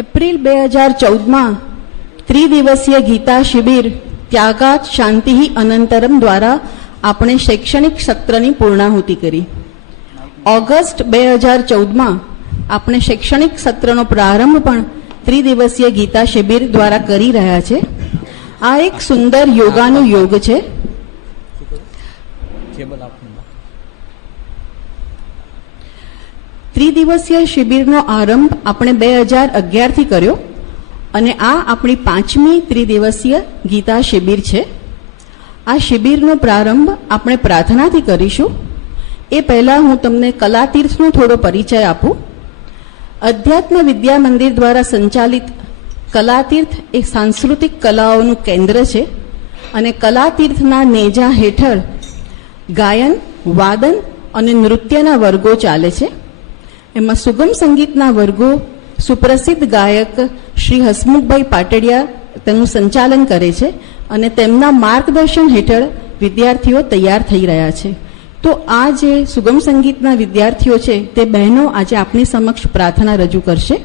April 2014 ત્રિદિવસીય ગીતા શિબિર ત્યાગાત શાંતિ અનંતરમ દ્વારા આપણે શૈક્ષણિક સત્રની પૂર્ણાહુતિ કરી. ઓગસ્ટ 2014 આપણે શૈક્ષણિક સત્રનો પ્રારંભ પણ ત્રિદિવસીય ગીતા શિબિર દ્વારા કરી રહ્યા છે. આ એક સુંદર યોગાનું યોગ છે. ત્રિદિવસીય શિબિરનો આરંભ આપણે 2011થી કર્યો અને આ આપણી 5મી ત્રિદિવસીય ગીતા શિબિર છે. આ શિબિરનો પ્રારંભ આપણે પ્રાર્થનાથી કરીશું. એ પહેલા હું તમને કલાતીર્થનો થોડો પરિચય આપું. અધ્યાત્મ વિદ્યા મંદિર દ્વારા સંચાલિત કલાતીર્થ એ સાંસ્કૃતિક કલાઓનું કેન્દ્ર છે અને કલાતીર્થના નેજા હેઠળ ગાયન, વાદન અને નૃત્યના વર્ગો ચાલે છે. એમાં સુગમ સંગીતના વર્ગો સુપ્રસિદ્ધ ગાયક શ્રી હસમુખભાઈ પાટડિયા તેનું સંચાલન કરે છે અને તેમના માર્ગદર્શન હેઠળ વિદ્યાર્થીઓ તૈયાર થઈ રહ્યા છે. તો આ જે સુગમ સંગીતના વિદ્યાર્થીઓ છે તે બહેનો આજે આપની સમક્ષ પ્રાર્થના રજૂ કરશે.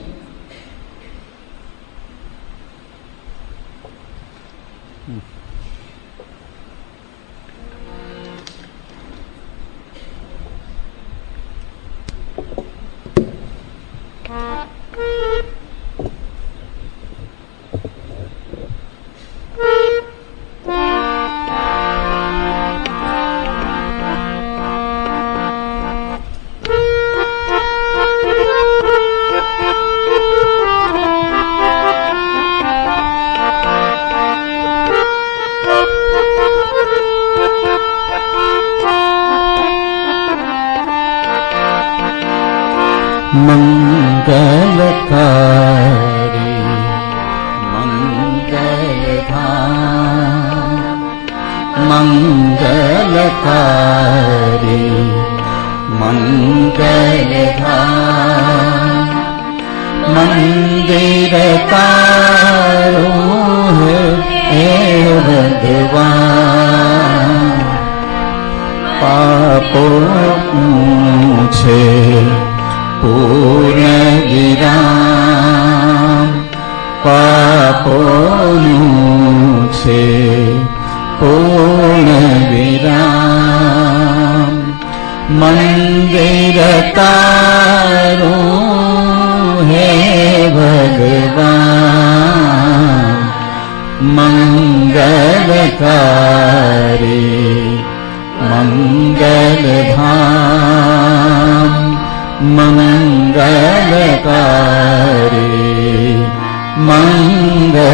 મંગલકારી મંગલધામ મંગલકારી મંગલધામ મંદિર તારું હે ભગવાન પાપો છે પૂર્ણ વિરામ પાપોનું છે પૂર્ણ વિરામ મંદિર તારું હે ભગવાન મંગલકારી મંગલધામ મંગલકારી મંગલધામ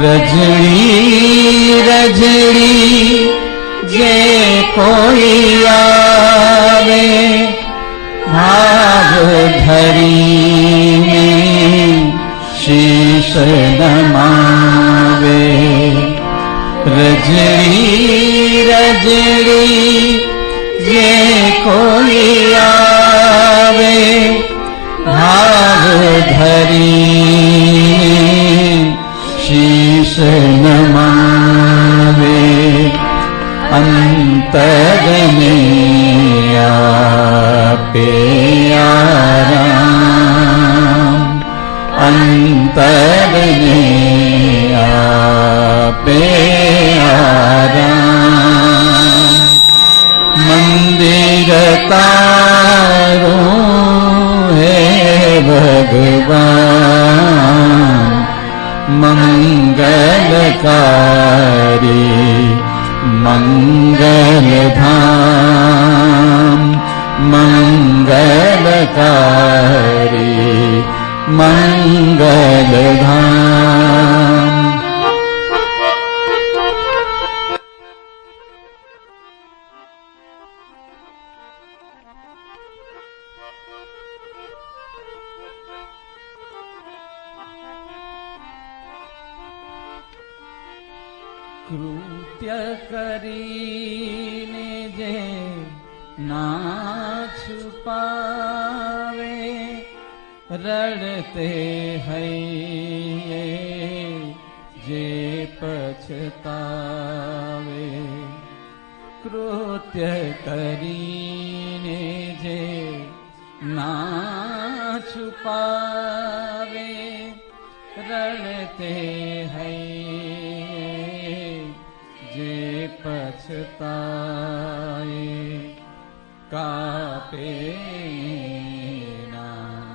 રજણી રજણી જે કોઈ આવે ભાવ ધરીને શીશ નમાવે રજણી રજણી જે કોઈ આવે ભાવ ધરીને શીશ નમાવે અંતરને આપે આરામ અંતરને આપે આરામ મંદિર તારું હે ભગવાન મંગલકારી મંગલધામ મંગલકારી મંગલધામ કૃત્ય કરીને જે ના છુપાવે રડતે હૈયે જે પછતાવે કૃત્ય કરીને જે ના છુપાવે રડતે હૈયે જે પછતાએ કાપે ના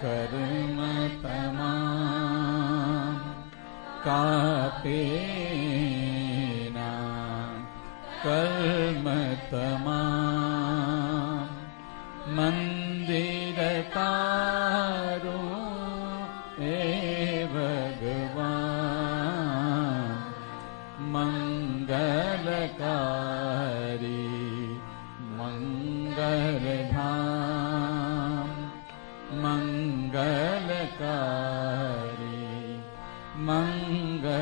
કર્મ તમામ કાપે ના કર્મ તમામ મંદિર તારું એ ભગવાન મંગલકારી મંગલધામ મંગલકારી મંગલધામ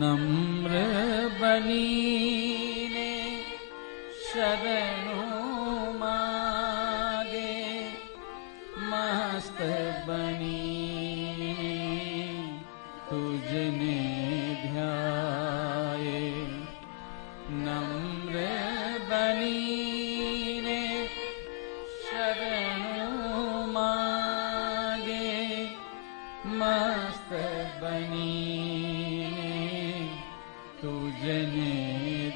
નમ્ર બનીને શરણો માગે મસ્ત બની તુજને ધ્યાયે નમ્ર બનીને શરણો માગે મસ્ત બની તુજને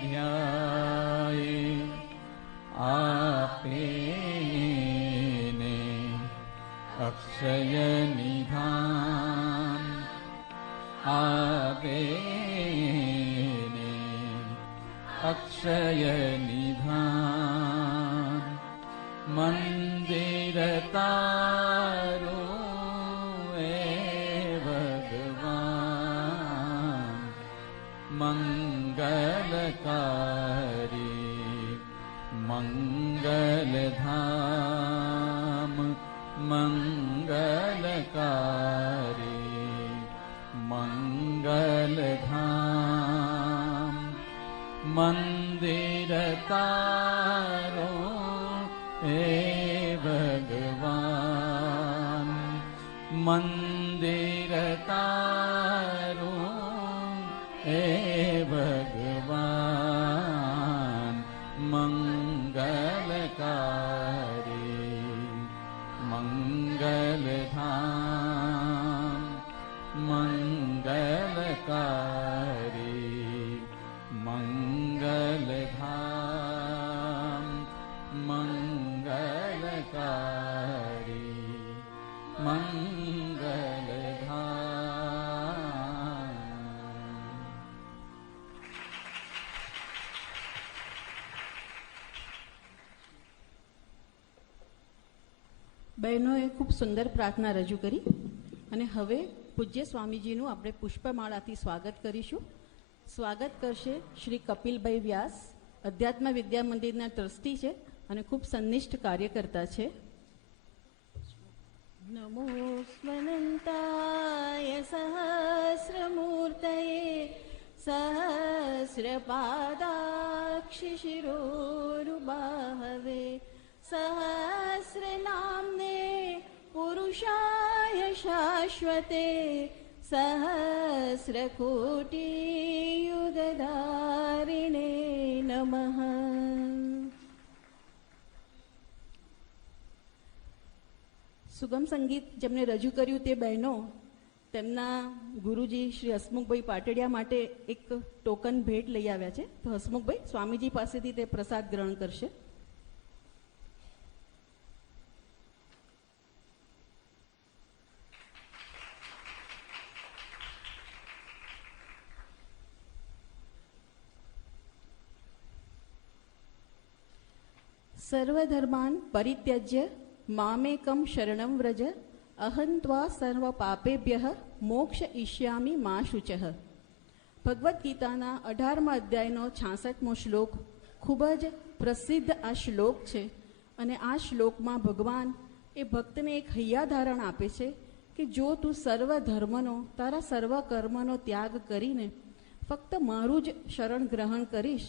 ધ્યાયે આપે ને અક્ષય નિધાન આપે ને અક્ષય નિધાન મંદિર તારું એ ભગવાન મંગલકારી મંગલધામ મંગલકારી મંગલધામ મંદિર તારું એ ભગવાન મંદિર તારું એ ભગવાન મંગલકારી મંગલધામ મંગલકારી મંગલધામ મંગલકારી મંગલધામ. બહેનોએ ખૂબ સુંદર પ્રાર્થના રજૂ કરી અને હવે પૂજ્ય સ્વામીજીનું આપણે પુષ્પમાળાથી સ્વાગત કરીશું. સ્વાગત કરશે શ્રી કપિલભાઈ વ્યાસ, અધ્યાત્મ વિદ્યા મંદિરના ટ્રસ્ટી છે અને ખૂબ સંનિષ્ઠ કાર્યકર્તા છે. નમો સ્વનંતાય સહસ્રમૂર્તયે સહસ્રપાદાક્ષિશિરોરુબાહવે સહસ્રનામ્ને પુરુષાય શાશ્વતે સહસ્રકોટિયુગધારિણે નમઃ. સુગમ સંગીત જેમણે રજૂ કર્યું તે બહેનો તેમના ગુરુજી શ્રી હસમુખભાઈ પાટડિયા માટે એક ટોકન ભેટ લઈ આવ્યા છે. તો હસમુખભાઈ સ્વામીજી પાસેથી તે પ્રસાદ ગ્રહણ કરશે. સર્વધર્માન પરિત્યજ્ય મામેકમ શરણમ વ્રજ અહં ત્વા સર્વ પાપેભ્યઃ મોક્ષ ઈષ્યામિ મા શુચઃ. ભગવદ્ ગીતાના 18મા અધ્યાયનો 66મો શ્લોક ખૂબ જ પ્રસિદ્ધ આ શ્લોક છે. અને આ શ્લોકમાં ભગવાન એ ભક્તને એક હૈયાધારણ આપે છે કે જો તું સર્વ ધર્મનો, તારા સર્વ કર્મનો ત્યાગ કરીને ફક્ત મારું જ શરણ ગ્રહણ કરીશ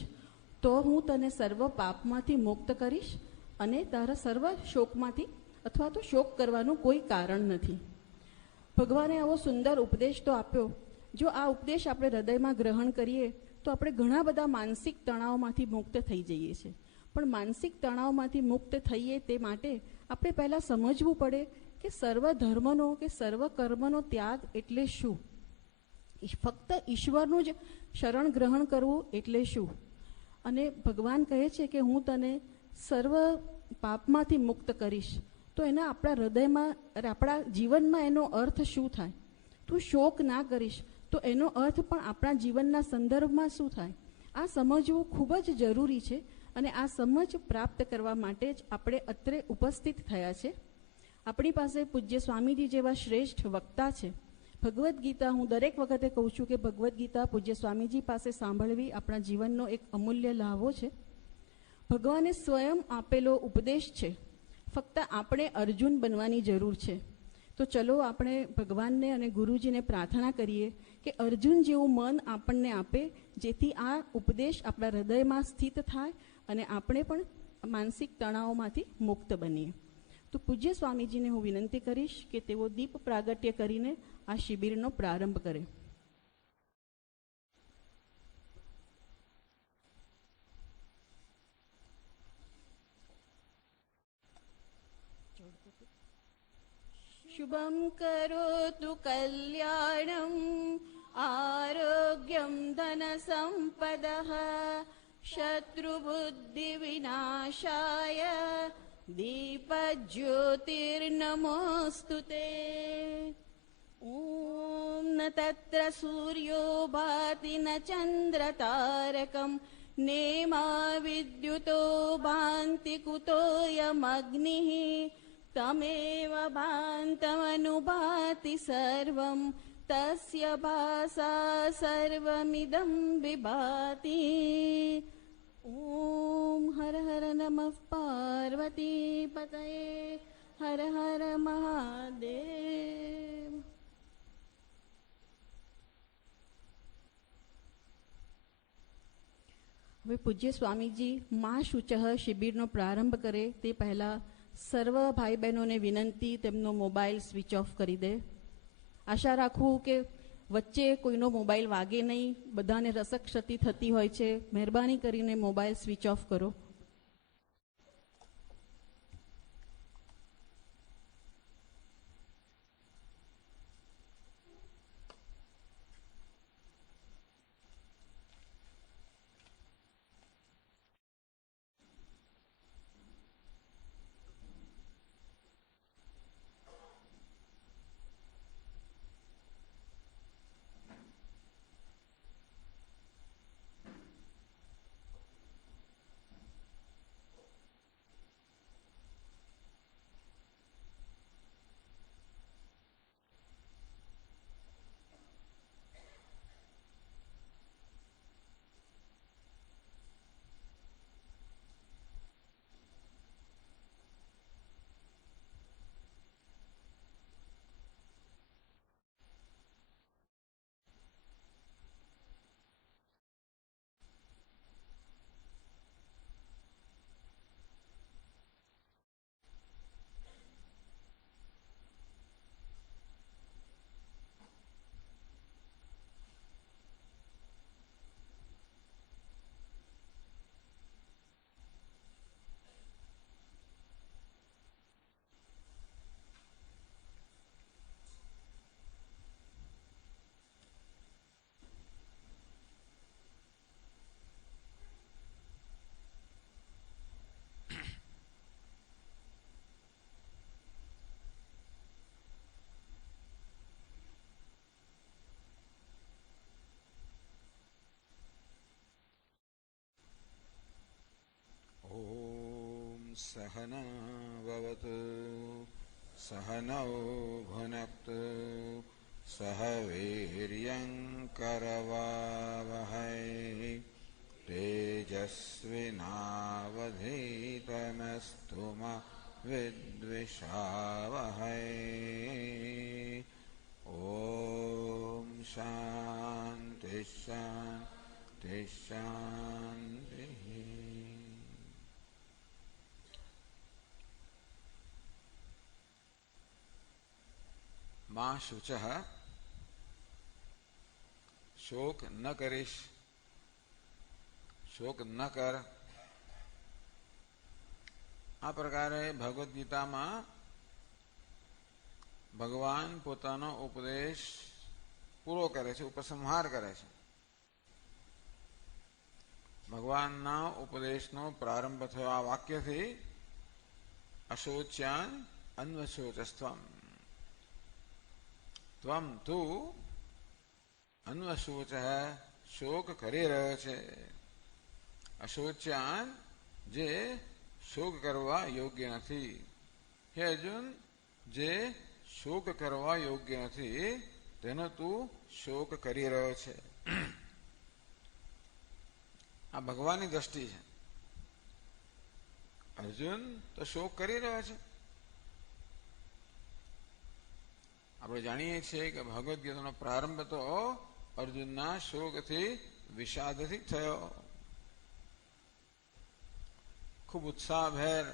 તો હું તને સર્વ પાપમાંથી મુક્ત કરીશ અને તારા સર્વ શોકમાંથી અથવા તો શોક કરવાનું કોઈ કારણ નથી. ભગવાને આવો સુંદર ઉપદેશ તો આપ્યો. જો આ ઉપદેશ આપણે હૃદયમાં ગ્રહણ કરીએ તો આપણે ઘણા બધા માનસિક તણાવમાંથી મુક્ત થઈ જઈએ છીએ. પણ માનસિક તણાવમાંથી મુક્ત થઈએ તે માટે આપણે પહેલાં સમજવું પડે કે સર્વ ધર્મનો કે સર્વ કર્મનો ત્યાગ એટલે શું. ફક્ત ઈશ્વરનું જ શરણ ગ્રહણ કરવું એટલે શું. અને ભગવાન કહે છે કે હું તને સર્વ પાપમાંથી મુક્ત કરીશ. તો એના આપણા હૃદયમાં, આપણા જીવનમાં એનો અર્થ શું થાય. તું શોક ના કરીશ તો એનો અર્થ પણ આપણા જીવનના સંદર્ભમાં શું થાય. આ સમજવું ખૂબ જ જરૂરી છે. અને આ સમજ પ્રાપ્ત કરવા માટે જ આપણે અત્રે ઉપસ્થિત થયા છે. આપણી પાસે પૂજ્ય સ્વામીજી જેવા શ્રેષ્ઠ વક્તા છે. ભગવદ્ ગીતા, હું દરેક વખતે કહું છું કે ભગવદ્ ગીતા પૂજ્ય સ્વામીજી પાસે સાંભળવી આપણા જીવનનો એક અમૂલ્ય લાભો છે. ભગવાને સ્વયં આપેલો ઉપદેશ છે. ફક્ત આપણે અર્જુન બનવાની જરૂર છે. તો ચલો આપણે ભગવાનને અને ગુરુજીને પ્રાર્થના કરીએ કે અર્જુન જેવું મન આપણને આપે, જેથી આ ઉપદેશ આપણા હૃદયમાં સ્થિત થાય અને આપણે પણ માનસિક તણાવમાંથી મુક્ત બનીએ. તો પૂજ્ય સ્વામીજીને હું વિનંતી કરીશ કે તેઓ દીપ પ્રાગટ્ય કરીને આ શિબિરનો પ્રારંભ કરે. શુભમ કરોતુ કલ્યાણમ આરોગ્યમ ધન સંપદઃ શત્રુબુદ્ધિ વિનાશાય દીપજ્યોતિર્નમોસ્તુતે. ઓમ ન તત્ર સૂર્યો ભાતિ ન ચંદ્ર તારકમ નેમા વિદ્યુતો ભાંતિ કુતોયમગ્નિઃ તમેવ ભાંતમનુભાતિ સર્વં તસ્ય ભાસા સર્વમિદં વિભાતિ. ઓમ હર હર નમઃ પાર્વતી પતયે હર હર મહાદેવ. હવે પૂજ્ય સ્વામીજી મા શુચઃ શિબિરનો પ્રારંભ કરે તે પહેલાં સર્વ ભાઈ બહેનોને વિનંતી તેમનો મોબાઈલ સ્વિચ ઓફ કરી દે. આશા રાખું કે વચ્ચે કોઈનો મોબાઈલ વાગે નહીં. બધાને રસક ક્ષતિ થતી હોય છે. મહેરબાની કરીને મોબાઈલ સ્વિચ ઓફ કરો. सहनाववतु सहनौ भुनक्तु सह वीर्यं करवावहै विद्विषावहै ओम शांति शांति शांति। मां शुचः शोक न करीश, शोक न कर। આ પ્રકારે ભગવદ્ ગીતામાં ભગવાન પોતાનો ઉપદેશ પૂરો કરે છે, ઉપસંહાર કરે છે. ભગવાનના ઉપદેશનો પ્રારંભ થયો આ વાક્યથી, અશોચ્યાન અન્વશોચસ્ત્વમ. ત્વમ તું અન્વશોચ શોક કરી રહ્યો છે. અશોચ્યાન જે શોક કરવા યોગ્ય નથી. હે અર્જુન, જે શોક કરવા યોગ્ય નથી તેનો તું શોક કરી રહ્યો છે. આ ભગવાનની દ્રષ્ટિ છે. અર્જુન તો શોક કરી રહ્યો છે. આપણે જાણીએ છીએ કે ભગવદ્ ગીતાનો પ્રારંભ તો અર્જુનના શોકથી વિષાદથી થયો. ખૂબ ઉત્સાહભેર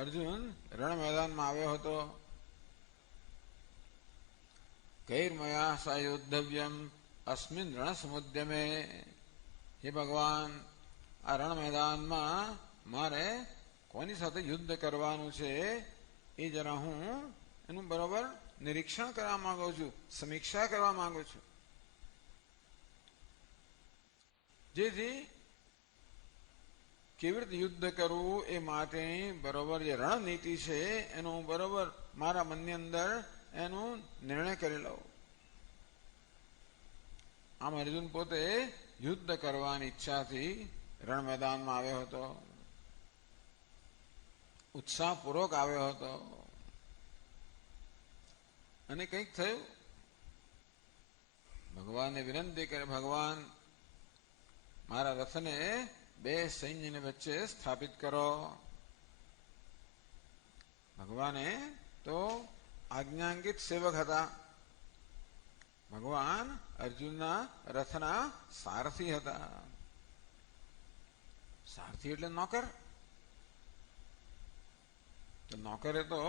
અર્જુન રણ મેદાનમાં આવ્યો હતો. કૈર્મયા સાયુદ્ધવ્યમ અસ્મિન રણ સમુદ્યમે. હે ભગવાન, આ રણ મેદાનમાં મારે કોની સાથે યુદ્ધ કરવાનું છે એ જરા હું એનું બરોબર નિરીક્ષણ કરવા માંગુ છું, સમીક્ષા કરવા માંગુ છું, જેથી કેવી રીતે યુદ્ધ કરવું એ માટેની બરોબર જે રણનીતિ છે એનું બરોબર મારા મનની અંદર એનું નિર્ણય કરી લઉં. આમ અર્જુન પોતે યુદ્ધ કરવાની ઈચ્છાથી રણ મેદાનમાં આવ્યો હતો, ઉત્સાહપૂર્વક આવ્યો હતો. અને કંઈક થયું. ભગવાનને વિનંતી કરે, ભગવાન મારા રથને બે સૈન્યની વચ્ચે સ્થાપિત કરો. ભગવાને તો આજ્ઞાંકિત સેવક હતા. ભગવાન અર્જુનના રથના સારથી હતા. સારથી એટલે નોકર. તો નોકરે તો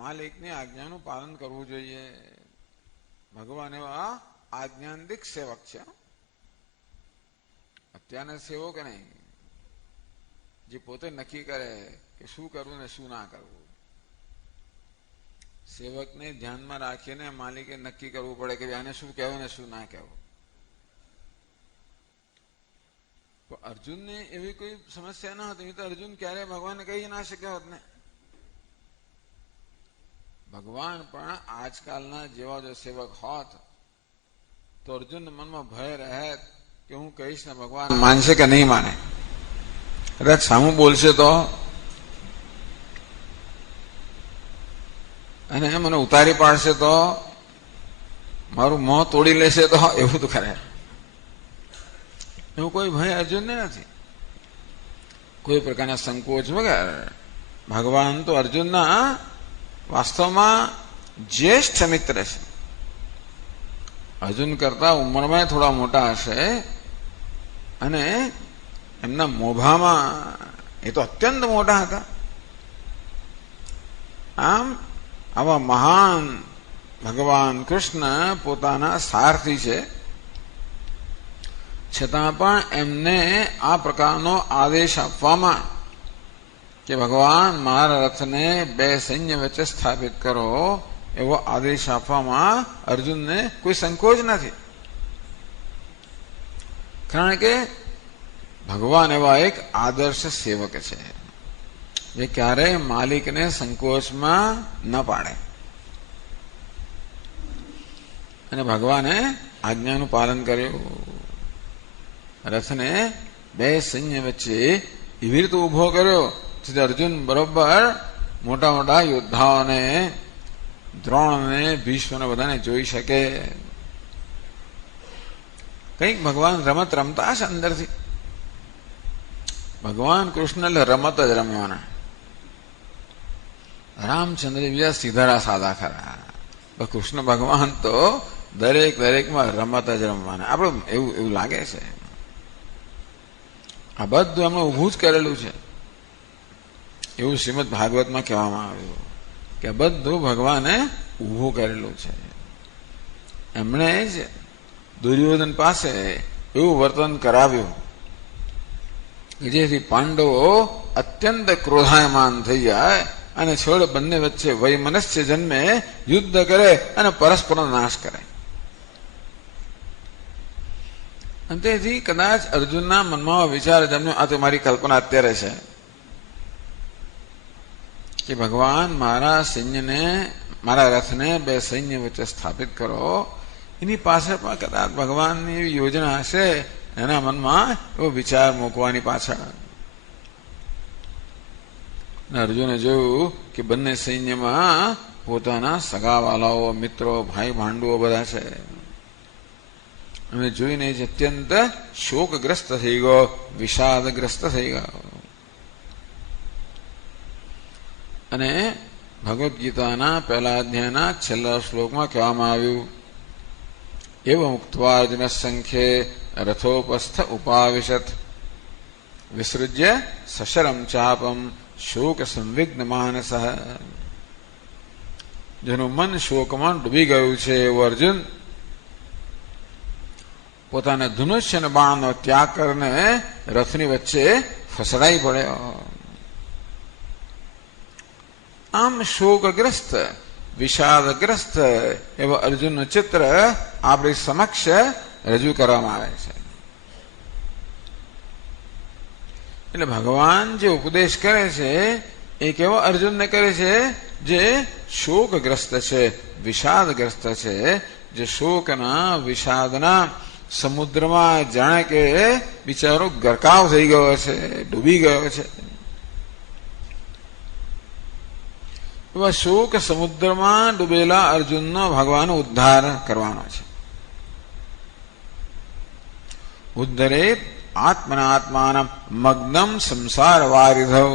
માલિકની આજ્ઞાનું પાલન કરવું જોઈએ. ભગવાન એવા આજ્ઞાંતિક સેવક છે. અત્યારના સેવક નહીં, જે પોતે નક્કી કરે કે શું કરવું ને શું ના કરવું. સેવકને ધ્યાનમાં રાખીને માલિકે નક્કી કરવું પડે કે આને શું કહેવું ને શું ના કહેવું. તો અર્જુનને એવી કોઈ સમસ્યા ન હતી. તો અર્જુન ક્યારે ભગવાનને કહી ના શક્યો હોત ને. ભગવાન પણ આજકાલના જેવા જો સેવક હોત તો અર્જુનના મનમાં ભય રહે કે હું કહીશ ને ભગવાન માનશે કે નહીં માને. કદાચ સામું બોલશે તો, અને મને ઉતારી પાડશે તો, મારું મોં તોડી લેશે તો, એવું તો ખરે. એવું કોઈ ભય અર્જુનને નથી, કોઈ પ્રકારના સંકોચ વગર. ભગવાન તો અર્જુનના વાસ્તવમાં જ્યેષ્ઠ મિત્ર છે. અર્જુન કરતા ઉંમરમાં થોડા મોટા હશે અને એમના મોભામાં એ તો અત્યંત મોટા હતા. આમ આવા મહાન ભગવાન કૃષ્ણ પોતાના સારથી છે, છતાં પણ એમને આ પ્રકારનો આદેશ આપવામાં કે ભગવાન મારા રથને બે સૈન્ય વચ્ચે સ્થાપિત કરો, એવો આદેશ આપવામાં અર્જુનને કોઈ સંકોચ નથી. કારણ કે ભગવાન એવા એક આદર્શ સેવક છે જે ક્યારેય માલિકને સંકોચમાં ન પાડે. અને ભગવાને આજ્ઞાનું પાલન કર્યું. રથને બે સૈન્ય વચ્ચે એવી રીતે ઉભો કર્યો જેથી અર્જુન બરોબર મોટા મોટા યોદ્ધાઓને, દ્રોણને, ભીષ્મને બધાને જોઈ શકે. કંઈક ભગવાન રમત રમતા હશે અંદરથી. ભગવાન કૃષ્ણ એટલે રમત જ રમવાના. રામચંદ્ર બીજા સીધારા સાદા ખરા. કૃષ્ણ ભગવાન તો દરેકમાં રમત જ રમવાના. આપણે એવું લાગે છે આ બધું એમણે ઊભું જ કરેલું છે. એવું શ્રીમદ ભાગવતમાં કહેવામાં આવ્યું કે આ બધું ભગવાને ઊભું કરેલું છે. એમણે જ દુર્યોધન પાસે એવું વર્તન કરાવ્યું કે જેથી પાંડવો અત્યંત ક્રોધાયમાન થઈ જાય અને છોડ બંને વચ્ચે વૈમનસ્ય જન્મે, યુદ્ધ કરે અને પરસ્પરનો નાશ કરે. અને તેથી કદાચ અર્જુનના મનમાં વિચાર જમ્યો, આ તો મારી કલ્પના અત્યારે છે, કે ભગવાન મારા સૈન્યને, મારા રથને બે સૈન્ય વચ્ચે સ્થાપિત કરો. એની પાછળ પણ કદાચ ભગવાનની એવી યોજના હશે, એના મનમાં એવો વિચાર મૂકવાની પાછળ. અર્જુને જોયું કે બંને સૈન્યમાં પોતાના સગાવાલાઓ, મિત્રો, ભાઈ ભાંડુઓ બધા છે. અને જોઈને જ અત્યંત શોકગ્રસ્ત થઈ ગયો, વિષાદગ્રસ્ત થઈ ગયો. અને ભગવદ્ ગીતાના પહેલા અધ્યાયના છેલ્લા શ્લોકમાં કહેવામાં આવ્યું, એવં ઉક્ત્વા અર્જુન સંખ્યે રથોપસ્થ ઉપાવિશત વિસૃજ્ય સશરમ ચાપમ શોક સંવિગ્ન માનસ. જેનું મન શોકમાં ડૂબી ગયું છે એવું અર્જુન પોતાના ધનુષ્ય અને બાણનો ત્યાગ કરીને રથની વચ્ચે ફસડાઈ પડ્યો. આમ શોકગ્રસ્ત, વિષાદગ્રસ્ત એવા અર્જુનનું ચિત્ર આપણી સમક્ષ રજૂ કરવામાં આવે છે. એટલે ભગવાન જે ઉપદેશ કરે છે એ કેવો અર્જુનને કરે છે? જે શોકગ્રસ્ત છે, વિષાદગ્રસ્ત છે, જે શોકના વિષાદના સમુદ્રમાં જાણે કે બિચારો ગરકાવ થઈ ગયો છે, ડૂબી ગયો છે. એવા શોક સમુદ્રમાં ડૂબેલા અર્જુનનો ભગવાન ઉદ્ધાર કરવાનો છે. ઉદ્ધરેત આત્મનાત્માન મગ્નમ સંસાર વારિધૌ.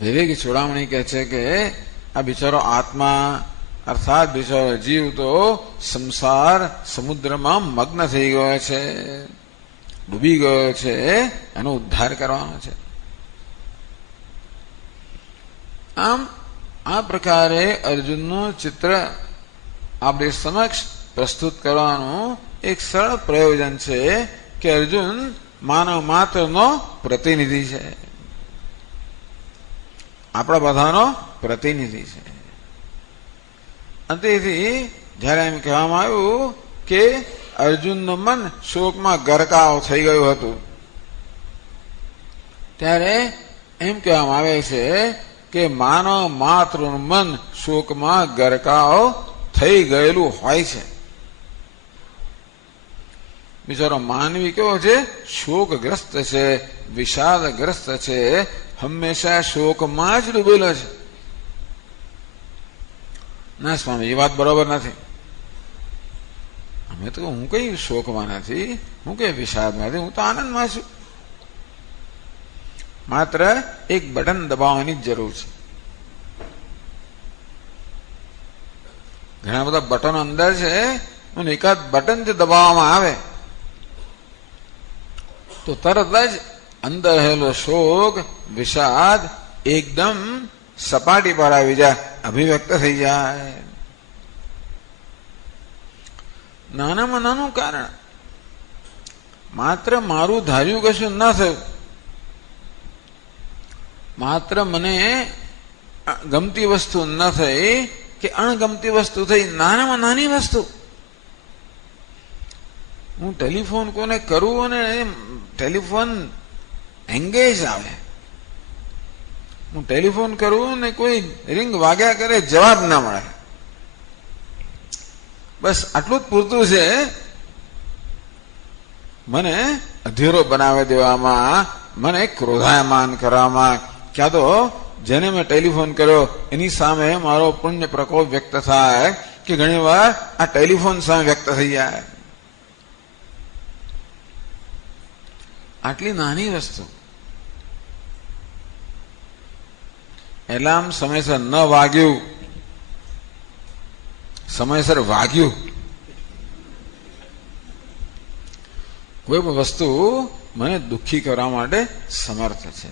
વિવેકી ચૂડામણી કહે છે કે આ બિચારો આત્મા અર્થાત બિચારો જીવ તો સંસાર સમુદ્રમાં મગ્ન થઈ ગયો છે, ડૂબી ગયો છે, એનો ઉદ્ધાર કરવાનો છે. આમ આ પ્રકારે અર્જુનનું ચિત્ર આપણી સમક્ષ પ્રસ્તુત કરવાનું એક સરળ પ્રયોજન છે કે અર્જુન માનવ માત્રનો પ્રતિનિધિ છે, આપણા બધાનો પ્રતિનિધિ છે. અને તેથી જયારે એમ કહેવામાં આવ્યું કે અર્જુનનું મન શોકમાં ગરકાવ થઈ ગયું હતું, ત્યારે એમ કહેવામાં આવે છે કે માનવ માત્રનું મન શોકમાં ગરકાવ થઈ ગયેલું હોય છે. બિચારો માનવી કેવો છે? શોકગ્રસ્ત છે, વિષાદગ્રસ્ત છે, હંમેશા શોકમાં જ ડૂબેલો છે. ના સ્વામી, એ વાત બરોબર નથી. અમે તો, હું કઈ શોકમાં નથી, હું કઈ વિષાદમાં નથી, હું તો આનંદમાં છું. માત્ર એક બટન દબાવવાની જ જરૂર છે. ઘણા બધા બટનો અંદર છે, અને એકાદ બટન જે દબાવવામાં આવે તો તરત જ અંદર રહેલો શોક, વિષાદ એકદમ સપાટી પર આવી જાય, અભિવ્યક્ત થઈ જાય. નાનામાં નાનું કારણ, માત્ર મારું ધાર્યું કશું ન થયું, માત્ર મને ગમતી વસ્તુ ન થઈ કે અણગમતી વસ્તુ થઈ, નાનામાં નાની વસ્તુ. હું ટેલિફોન કોને કરું અને ટેલિફોન એંગેજ આવે, હું ટેલિફોન કરું ને કોઈ રિંગ વાગ્યા કરે, જવાબ ના મળે, બસ આટલું જ પૂરતું છે મને અધીરો બનાવી દેવામાં, મને ક્રોધાયમાન કરવામાં. ક્યાં તો જેને મેં ટેલિફોન કર્યો એની સામે મારો પુણ્ય પ્રકોપ વ્યક્ત થાય કે ઘણી વાર આ ટેલિફોન સામે વ્યક્ત થઈ જાય. આટલી નાની વસ્તુ એલાર્મ સમયસર ન વાગ્યું, સમયસર વાગ્યું. કોઈ પણ વસ્તુ મને દુઃખી કરવા માટે સમર્થ છે.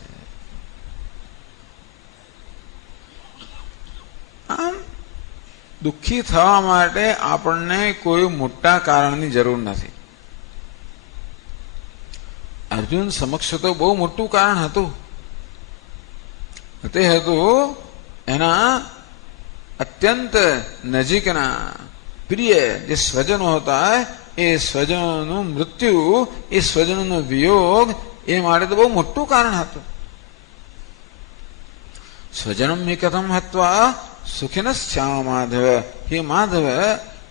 આમ દુઃખી થવા માટે આપણને કોઈ મોટા કારણની જરૂર નથી. અર્જુન સમક્ષ તો બહુ મોટું કારણ હતું. તે હતું એના અત્યંત નજીકના પ્રિય જે સ્વજનો હતા એ સ્વજનોનું મૃત્યુ, એ સ્વજનોનો વિયોગ, એ માટે તો બહુ મોટું કારણ હતું. સ્વજનમ મે કથમ હત્વા સુખિન શ્યામ માધવ. હે માધવ,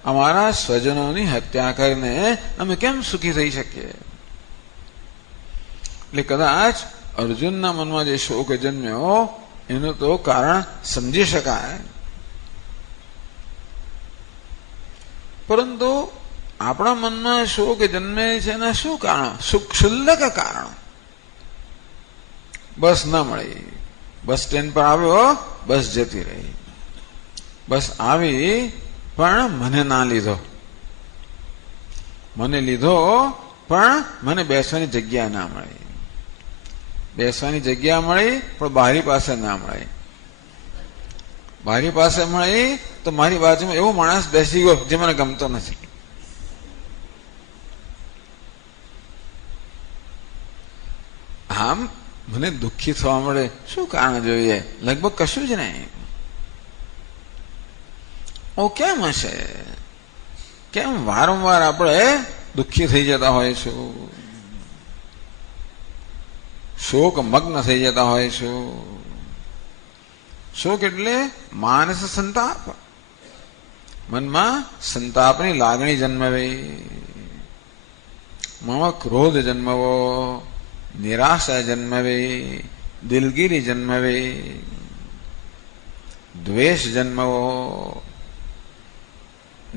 અમારા સ્વજનોની હત્યા કરીને અમે કેમ સુખી થઈ શકીએ? એટલે કદાચ અર્જુનના મનમાં જે શોક જન્મ્યો એનું તો કારણ સમજી શકાય. પરંતુ આપણા મનમાં શોક જન્મે છે એના શું કારણ? ક્ષુલ્લક કારણ. બસ ન મળી, બસ સ્ટેન્ડ પર આવ્યો, બસ જતી રહી, બસ આવી પણ મને ના લીધો, મને લીધો પણ મને બેસવાની જગ્યા ના મળી, બેસવાની જગ્યા મળી પણ બારી પાસે ના મળી, બારી પાસે મળી તો મારી બાજુમાં એવો માણસ બેસી ગયો જે મને ગમતો નથી. આમ મને દુઃખી થવા મળે શું કારણ જોઈએ? લગભગ કશું જ નહીં. ઓ કેમ હશે? કેમ વારંવાર આપણે દુઃખી થઈ જતા હોઈશું, શોક મગ્ન થઈ જતા હોઈશું? શોક એટલે માનસ સંતાપ, મનમાં સંતાપની લાગણી જન્મવી, મનમાં ક્રોધ જન્મવો, નિરાશા જન્મવી, દિલગીરી જન્મવી, દ્વેષ જન્મવો,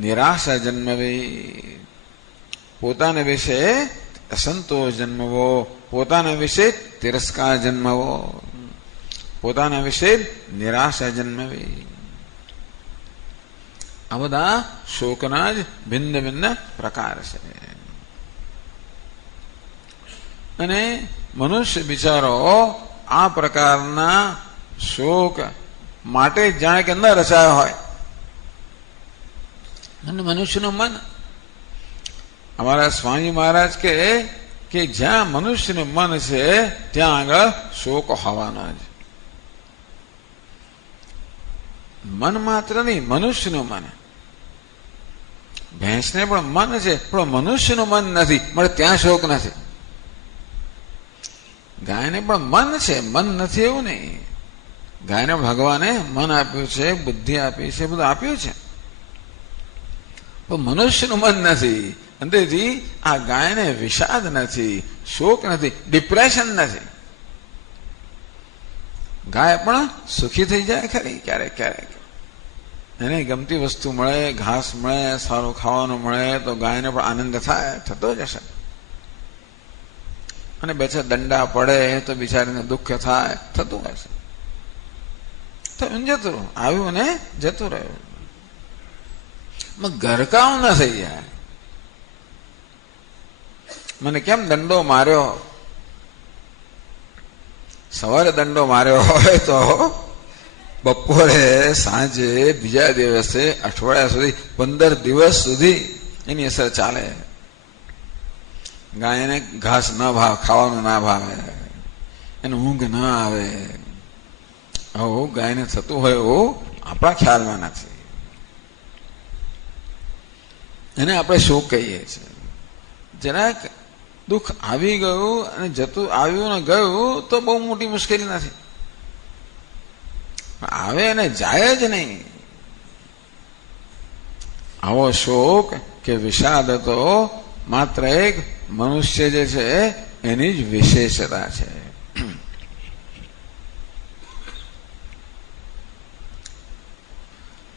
નિરાશા જન્મવી, પોતાના વિશે અસંતોષ જન્મવો, પોતાના વિશે તિરસ્કાર જન્મવો, પોતાના વિશે નિરાશા જન્મવી. આ બધા શોકના જ ભિન્ન ભિન્ન પ્રકાર છે. અને મનુષ્ય બિચારો આ પ્રકારના શોક માટે જાણે કે ન રચાયો હોય. અને મનુષ્યનું મન, અમારા સ્વામી મહારાજ કે જ્યાં મનુષ્યનું મન છે ત્યાં આગળ શોક હોવાનો જ. મન માત્ર નહીં, મનુષ્યનું મન. ભેંસને પણ મન છે પણ મનુષ્યનું મન નથી, મળે ત્યાં શોક નથી. ગાયને પણ મન છે, મન નથી એવું નહીં. ગાયને ભગવાને મન આપ્યું છે, બુદ્ધિ આપી છે, બધું આપ્યું છે, પણ મનુષ્યનું મન નથી. અંતેથી આ ગાયને વિષાદ નથી, શોક નથી, ડિપ્રેશન નથી. ગાય પણ સુખી થઈ જાય ખરી ક્યારેક ક્યારેક. એને ગમતી વસ્તુ મળે, ઘાસ મળે, સારું ખાવાનું મળે તો ગાયને પણ આનંદ થાય, થતો જ હશે. અને બે ચાર દંડા પડે તો બિચારીને દુઃખ થાય, થતું હશે. તો જતું આવ્યું ને જતું રહ્યું. ગરકાવ ન થઈ જાય. મને કેમ દંડો માર્યો? સવારે દંડો માર્યો હોય તો બપોરે, સાંજે, બીજા દિવસે, અઠવાડિયા સુધી, 15 દિવસ સુધી એની અસર ચાલે. ગાયને ઘાસ ન ભાવે, ખાવાનું ના ભાવે, એને ઊંઘ ન આવે. આવું ગાયને થતું હોય એવું આપણા ખ્યાલમાં નથી. એને આપણે શોક કહીએ છીએ. જરાક દુઃખ આવી ગયું અને જતું, આવ્યું ને ગયું તો બહુ મોટી મુશ્કેલી નથી. આવે અને જાય જ નહીં. આવો શોક કે વિષાદ તો માત્ર એક મનુષ્ય જે છે એની જ વિશેષતા છે.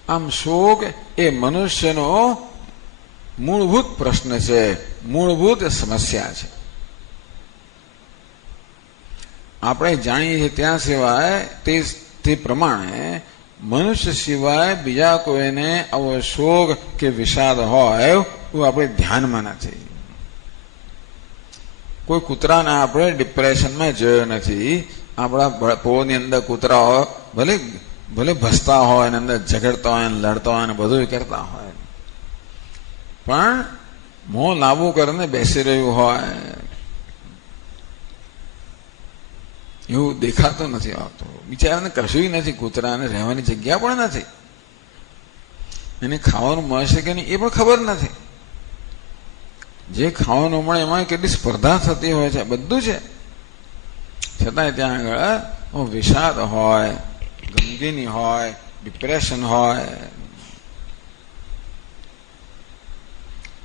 આમ શોક એ મનુષ્યનો મૂળભૂત પ્રશ્ન છે, મૂળભૂત સમસ્યા છે. આપણે જાણીએ છીએ ત્યાં સિવાય તે પ્રમાણે મનુષ્ય સિવાય બીજા કોઈને આવો શોક કે વિષાદ હોય એવું આપણે ધ્યાનમાં નથી. કોઈ કૂતરાને આપણે ડિપ્રેશનમાં જોયો નથી. આપણા પોળની અંદર કૂતરાઓ ભલે ભલે ભસતા હોય, એની અંદર ઝઘડતા હોય, લડતા હોય, બધું કરતા હોય, પણ મોં લાંબુ કરીને બેસી રહ્યું હોય એવું દેખાતું નથી આવતું. બિચારાને કશું નથી, કૂતરાને રહેવાની જગ્યા પણ નથી, એને ખાવાનું મળશે કે નહીં એ પણ ખબર નથી. જે ખાવાનું મળે એમાં કેટલી સ્પર્ધા થતી હોય છે, બધું છે, છતાંય ત્યાં આગળ વિષાદ હોય, ગમગીની હોય, ડિપ્રેશન હોય.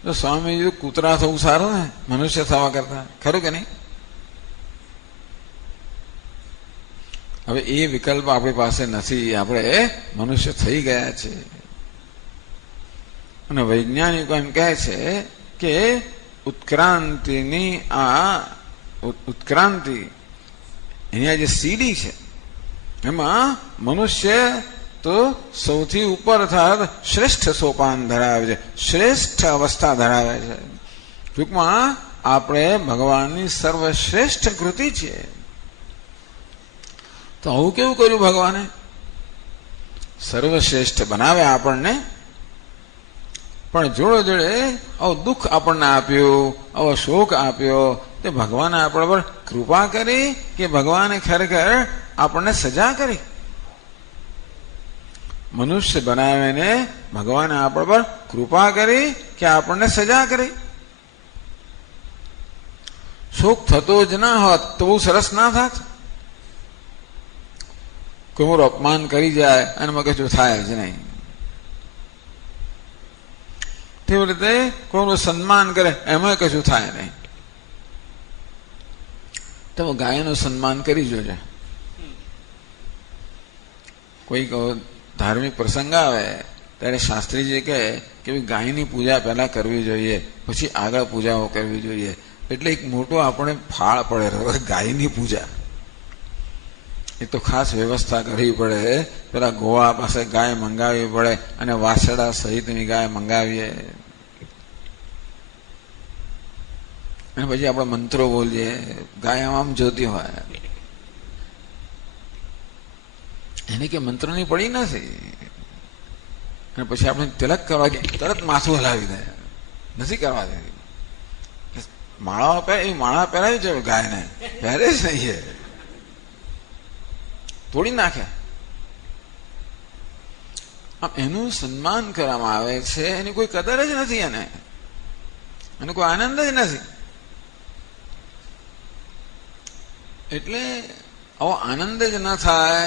તો સ્વામીજી કૂતરા થવું સારું ને મનુષ્ય થવા કરતા, ખરું કે નહીં? હવે એ વિકલ્પ આપણી પાસે નથી, આપણે મનુષ્ય થઈ ગયા છે. અને વૈજ્ઞાનિકો એમ કહે છે કે ઉત્ક્રાંતિની આ ઉત્ક્રાંતિ એની આ જે સીડી છે એમાં મનુષ્ય તો સૌથી ઉપર અર્થાત શ્રેષ્ઠ સોપાન ધરાવે છે, શ્રેષ્ઠ અવસ્થા ધરાવે છે. ટૂંકમાં આપણે ભગવાનની સર્વશ્રેષ્ઠ કૃતિ છે. તો આવું કેવું કર્યું ભગવાને? સર્વશ્રેષ્ઠ બનાવે આપણને, પણ જોડે જોડે આવું દુઃખ આપણને આપ્યું, આવો શોક આપ્યો. તે ભગવાને આપણા પર કૃપા કરી કે ભગવાને ખરેખર આપણને સજા કરી? મનુષ્ય બનાવીને ભગવાને આપણા પર કૃપા કરી કે આપણને સજા કરી? શોક થતો જ ના હોત તો બહુ સરસ ના થાત. કોઈનું અપમાન કરી જાય અને એમાં કશું થાય જ નહીં. તેવી રીતે કોઈનું સન્માન કરે એમાં કશું થાય નહીં. તમે ગાયનું સન્માન કરી જોજો. કોઈક ધાર્મિક પ્રસંગ આવે ત્યારે શાસ્ત્રીજી કહે કે ગાયની પૂજા પહેલા કરવી જોઈએ, પછી આગળ પૂજાઓ કરવી જોઈએ. એટલે એક મોટો આપણે ફાળ પડે ગાયની પૂજા. એ તો ખાસ વ્યવસ્થા કરવી પડે. પેલા ગોવા પાસે ગાય મંગાવવી પડે અને વાસડા સહિતની ગાય મંગાવીએ, અને પછી આપણે મંત્રો બોલીએ. ગાય આમ જોતી હોય, એને કે મંત્રની પડી નથી, અને પછી આપણે તિલક કરવા ગયા તરત માથું હલાવી દે, નથી કરવા દેતી. માળા પહેરે, એ માળા પહેરાવી છે ગાયને, પહેરે જ નહીં, તોડી નાખે. આમ એનું સન્માન કરવામાં આવે છે, એની કોઈ કદર જ નથી, એને કોઈ આનંદ જ નથી. એટલે આવો આનંદ જ ન થાય.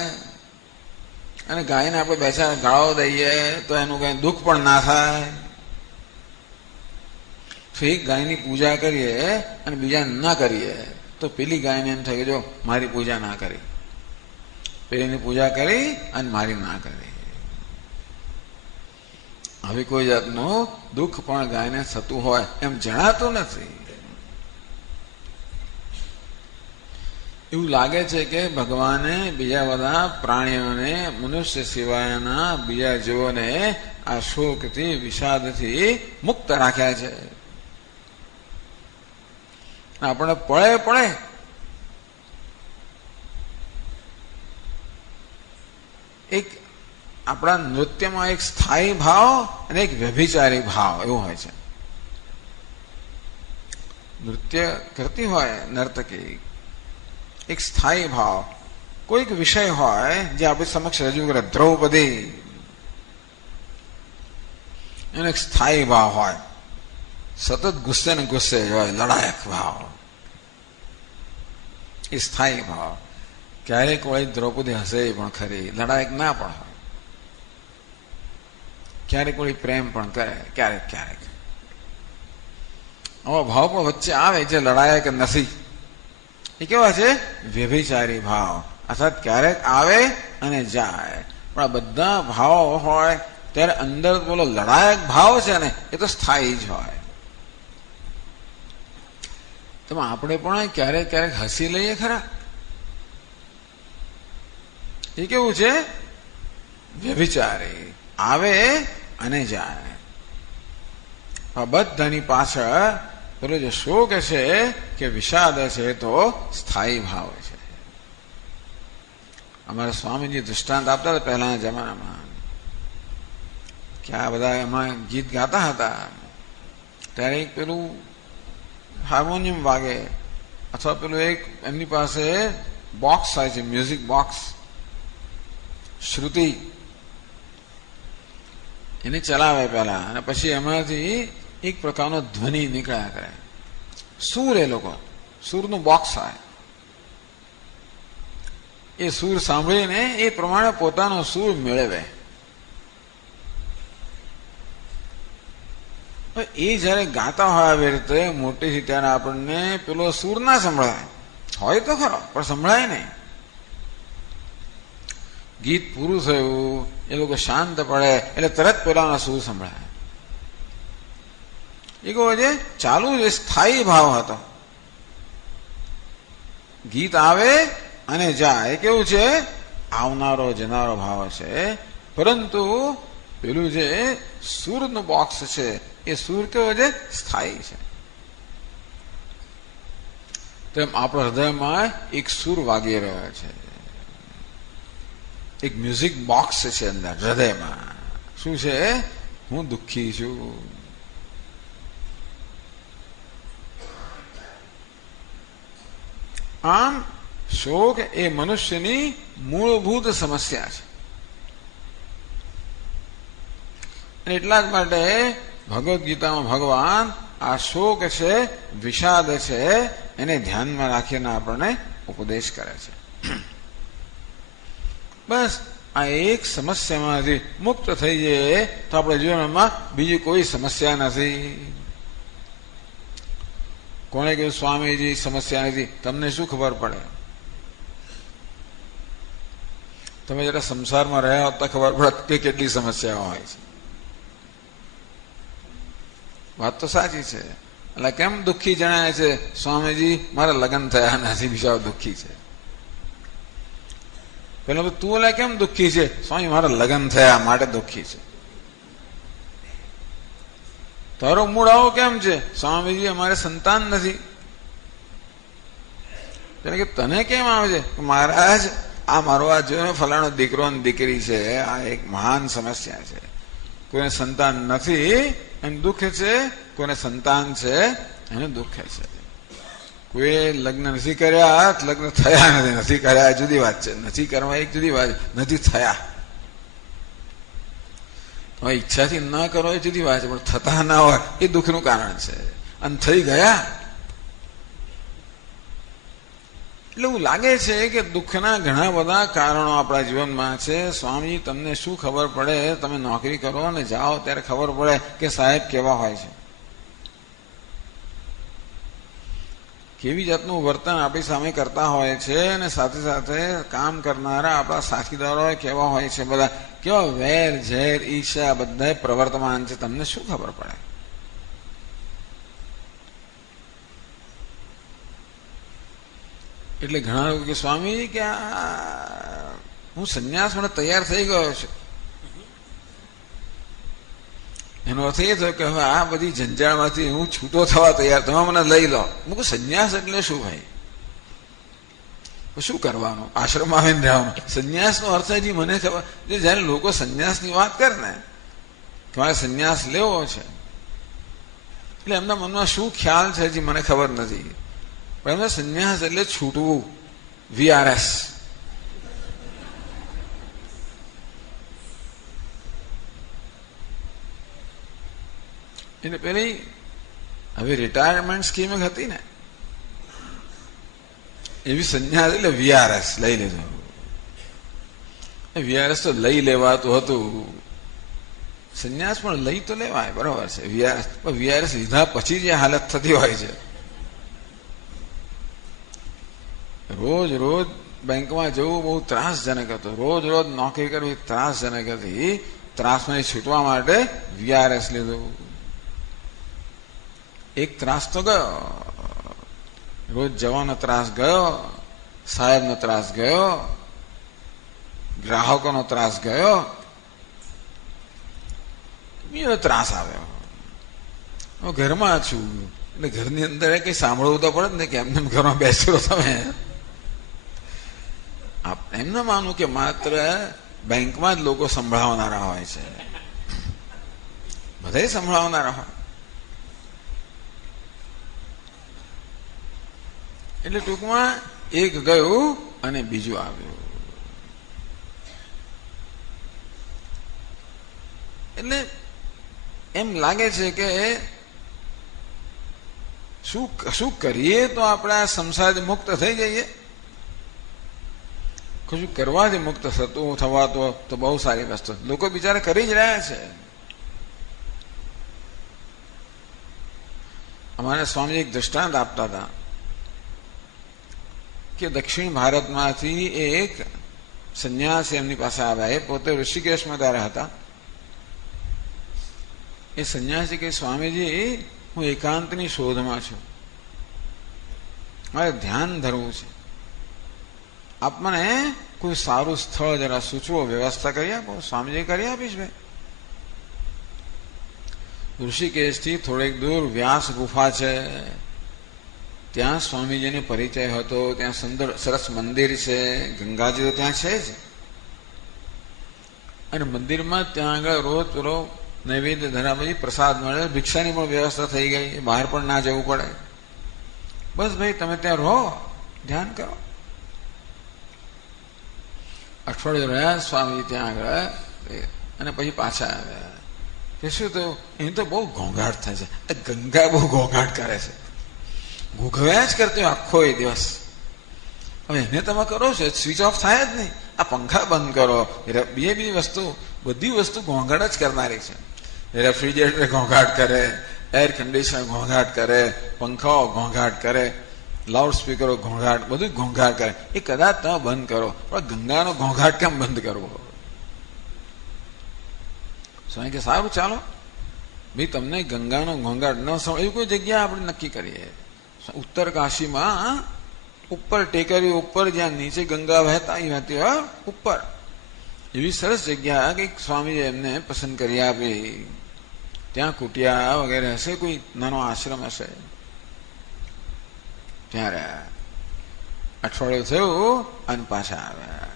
અને ગાયને આપણે બે ચાર ગાળો દઈએ તો એનું કઈ દુઃખ પણ ના થાય. એક ગાયની પૂજા કરીએ અને બીજા ના કરીએ તો પેલી ગાયને એમ થાય કે જો મારી પૂજા ના કરી, પેલીની પૂજા કરી અને મારી ના કરી. આવી કોઈ જાતનું દુઃખ પણ ગાયને થતું હોય એમ જણાતું નથી. એવું લાગે છે કે ભગવાને બીજા બધા પ્રાણીઓને, મનુષ્ય સિવાયના બીજા જીવોને આ શોકથી, વિષાદથી મુક્ત રાખ્યા છે. આપણે પડે એક આપણા નૃત્યમાં એક સ્થાયી ભાવ અને એક વ્યભિચારી ભાવ એવો હોય છે. નૃત્ય કરતી હોય નર્તકી, એક સ્થાયી ભાવ, કોઈક વિષય હોય જે આપણી સમક્ષ રજૂ કરે, દ્રૌપદી, એનો એક સ્થાયી ભાવ હોય, સતત ગુસ્સે ને ગુસ્સે હોય, લડાયક ભાવ, એ સ્થાયી ભાવ. ક્યારેક વળી દ્રૌપદી હસે પણ ખરી, લડાયક ના પણ હોય, ક્યારેક વળી પ્રેમ પણ કરે, ક્યારેક ક્યારેક આવા ભાવ પણ વચ્ચે આવે જે લડાયક નથી. એ કેવા છે? વ્યભિચારી ભાવ, અર્થાત ક્યારેક આવે અને જાય. પણ આ બધા ભાવો હોય ત્યારે અંદર બોલો લડાયક ભાવ છે ને એ તો સ્થાયી જ હોય. તમે આપણે પણ ક્યારેક ક્યારેક હસી લઈએ ખરા, એ કેવું છે? વ્યભિચારી, આવે અને જાય. આ બધાની પાછળ પેલો જે શોક છે કે વિષાદ છે તો સ્થાયી ભાવ છે. અમારા સ્વામીજી દૃષ્ટાંત આપતા હતા પહેલાના જમાનામાં કે આ બધા એમાં ગીત ગાતા હતા ત્યારે એક પેલું હાર્મોનિયમ વાગે અથવા પેલું એક એમની પાસે બોક્સ હોય છે, મ્યુઝિક બોક્સ, શ્રુતિ, એને ચલાવે પહેલા અને પછી એમાંથી એક પ્રકારનો ધ્વનિ નીકળ્યા કરે. સૂર, એ લોકો સૂરનું બોક્સ હોય. એ સૂર સાંભળીને એ પ્રમાણે પોતાનો સૂર મેળવે. એ જયારે ગાતા હોય આવી રીતે મોટેથી ત્યારે આપણને પેલો સૂર ના સંભળાય. હોય તો ખરો પણ સંભળાય નહીં. ગીત પૂરું થયું, એ લોકો શાંત પડે એટલે તરત પેલાનો સૂર સંભળાય. એ કહો છે ચાલુ જે સ્થાયી ભાવ હતો. ગીત આવે અને જાય, એ કેવું છે? આવનારો જનારો ભાવ છે. પરંતુ પેલું જે સૂરનું બોક્સ છે એ સૂર કેવો છે? સ્થાયી છે. તેમ આપણા હૃદયમાં એક સૂર વાગી રહ્યો છે, એક મ્યુઝિક બોક્સ છે અંદર હૃદયમાં. શું છે? હું દુઃખી છું. આમ શોક એ મનુષ્યની મૂળભૂત સમસ્યા છે. અને એટલા જ માટે ભગવદ્ ગીતામાં ભગવાન આ શોક છે, વિષાદ છે, એને ધ્યાનમાં રાખીને આપણને ઉપદેશ કરે છે. બસ આ એક સમસ્યામાંથી મુક્ત થઈ જાય તો આપણા જીવનમાં બીજી કોઈ સમસ્યા નથી. કોણે કહ્યું સ્વામીજી સમસ્યા નથી? તમને શું ખબર પડે? તમે જરા સંસારમાં રહ્યા હોત તો ખબર પડે કે કેટલી સમસ્યાઓ હોય છે. વાત તો સાચી છે. એટલે કેમ દુઃખી જણાય છે? સ્વામીજી મારા લગ્ન થયા નથી, બીજા દુઃખી છે. પેલા તું ઓલા કેમ દુઃખી છે? સ્વામી મારા લગ્ન થયા માટે દુઃખી છે. તારો મૂળ આવો કેમ છે? સ્વામીજી અમારે સંતાન નથી. એટલે કે તને કેમ આવે છે? મહારાજ આ મારો આ જો ફલાણો દીકરો ને દીકરી છે, આ એક મહાન સમસ્યા છે. કોઈને સંતાન નથી એમ દુઃખ છે, કોઈને સંતાન છે એને દુઃખ છે. કોઈ લગ્ન નથી કર્યા, લગ્ન થયા નથી કર્યા જુદી વાત છે. નથી કરવા એક જુદી વાત, નથી થયા. હવે ઈચ્છાથી ન કરો એ જુદી વાત છે, પણ થતા ના હોય એ દુઃખનું કારણ છે. અને થઈ ગયા એટલે એવું લાગે છે કે દુઃખના ઘણા બધા કારણો આપણા જીવનમાં છે. સ્વામી તમને શું ખબર પડે? તમે નોકરી કરો અને જાઓ ત્યારે ખબર પડે કે સાહેબ કેવા હોય છે, કેવી જાતનું વર્તન આપણી સામે કરતા હોય છે, અને સાથે સાથે કામ કરનારા આપણા સાથીદારો કેવા હોય છે, બધા કેવા વેર ઝેર ઈર્ષ્યા બધા પ્રવર્તમાન છે. તમને શું ખબર પડે? એટલે ઘણા લોકો કે સ્વામી કે હું સંન્યાસ માટે તૈયાર થઈ ગયો છું. એનો અર્થ એ થયો કે હવે આ બધી ઝંઝાળમાંથી હું છૂટો થવા તૈયાર, તમે મને લઈ લો. હું કહું સંન્યાસ એટલે શું ભાઈ? શું કરવાનું? આશ્રમમાં આવીને રહેવાનું? સંન્યાસનો અર્થ હજી મને ખબર. જયારે લોકો સંન્યાસની વાત કરે ને કે મારે સંન્યાસ લેવો છે, એટલે એમના મનમાં શું ખ્યાલ છે હજી મને ખબર નથી. પણ એમને સંન્યાસ એટલે છૂટવું, VRS. એટલે પેલી હવે રિટાયરમેન્ટ સ્કીમ હતી ને એવી સંન્યાસ એટલે VRS લઈ લીધો. VRS તો લઈ લેવાતું હતું, સંન્યાસ પણ લઈ તો લેવાય, બરોબર છે. VRS લીધા પછી જે હાલત થતી હોય છે, રોજ રોજ બેંકમાં જવું બહુ ત્રાસજનક હતું, રોજ રોજ નોકરી કરવી ત્રાસજનક હતી. ત્રાસમાંથી છૂટવા માટે VRS લીધું. એક ત્રાસ તો ગયો, રોજ જવાનો ત્રાસ ગયો, સાહેબનો ત્રાસ ગયો. ગ્રાહકોનો ત્રાસ ગયો, બીજો ત્રાસ આવ્યો. હું ઘરમાં છું એટલે ઘરની અંદર કઈ સાંભળવું તો પડે ને કે એમને ઘરમાં બેસી તમે. એમને માનું કે માત્ર બેંકમાં જ લોકો સંભળાવનારા હોય છે, બધા સંભળાવનારા હોય. એટલે ટૂંકમાં એક ગયું અને બીજું આવ્યું. એટલે એમ લાગે છે કે શું કરીએ તો આપણે આ સંસારથી મુક્ત થઈ જઈએ. કશું કરવાથી મુક્ત થવા તો બહુ સારી વસ્તુ. લોકો બિચારા કરી જ રહ્યા છે. અમારે સ્વામી એક દ્રષ્ટાંત આપતા હતા કે દક્ષિણ ભારતમાંથી એક સંન્યાસી એમની પાસે આવ્યા. એ પોતે ઋષિકેશમાં ત્યારે હતા. એ સંન્યાસી કે સ્વામીજી, હું એકાંતની શોધમાં છું, મારે ધ્યાન ધરવું છે, આપ મને કોઈ સારું સ્થળ જરા સૂચવો, વ્યવસ્થા કરી આપો. સ્વામીજી કરી આપીશ ભાઈ. ઋષિકેશથી થોડેક દૂર વ્યાસ ગુફા છે, ત્યાં સ્વામીજીનો પરિચય હતો. ત્યાં સુંદર સરસ મંદિર છે, ગંગાજી તો ત્યાં છે જ. અને મંદિરમાં ત્યાં આગળ રોજ પેલો નૈવેદ્ય ધરાવી પ્રસાદ મળે, ભિક્ષાની પણ વ્યવસ્થા થઈ ગઈ, બહાર પણ ના જવું પડે. બસ ભાઈ તમે ત્યાં રહો, ધ્યાન કરો. અઠવાડિયું રહ્યા સ્વામી ત્યાં આગળ અને પછી પાછા આવ્યા. કે શું થયું? અહીં તો બહુ ઘોંઘાટ થાય છે, ગંગા બહુ ઘોંઘાટ કરે છે, ઘૂઘવ્યા જ કરતી હોય આખો એ દિવસ. હવે એને તમે કરો છો, સ્વિચ ઓફ થાય જ નહીં. આ પંખા બંધ કરો, બીજી વસ્તુ, બધી વસ્તુ ઘોંઘાટ જ કરનારી છે. રેફ્રિજરેટર ઘોંઘાટ કરે, એર કન્ડિશનર ઘોંઘાટ કરે, પંખાઓ ઘોંઘાટ કરે, લાઉડ સ્પીકરો ઘોંઘાટ, બધું ઘોંઘાટ કરે. એ કદાચ તમે બંધ કરો, પણ ગંગાનો ઘોંઘાટ કેમ બંધ કરવો? સ્વામી કે સારું ચાલો ભાઈ, તમને ગંગાનો ઘોંઘાટ ન સમય એવી કોઈ જગ્યા આપણે નક્કી કરીએ. ઉત્તર કાશીમાં ઉપર ટેકરી ઉપર, જ્યાં નીચે ગંગા વહેતી હોય ઉપર, એવી સરસ જગ્યા કંઈક સ્વામીએ એમને પસંદ કરી આપી. ત્યાં કુટિયા વગેરે હશે, કોઈ નાનો આશ્રમ હશે. ત્યારે અઠવાડિયું થયું અને પાછા આવ્યા.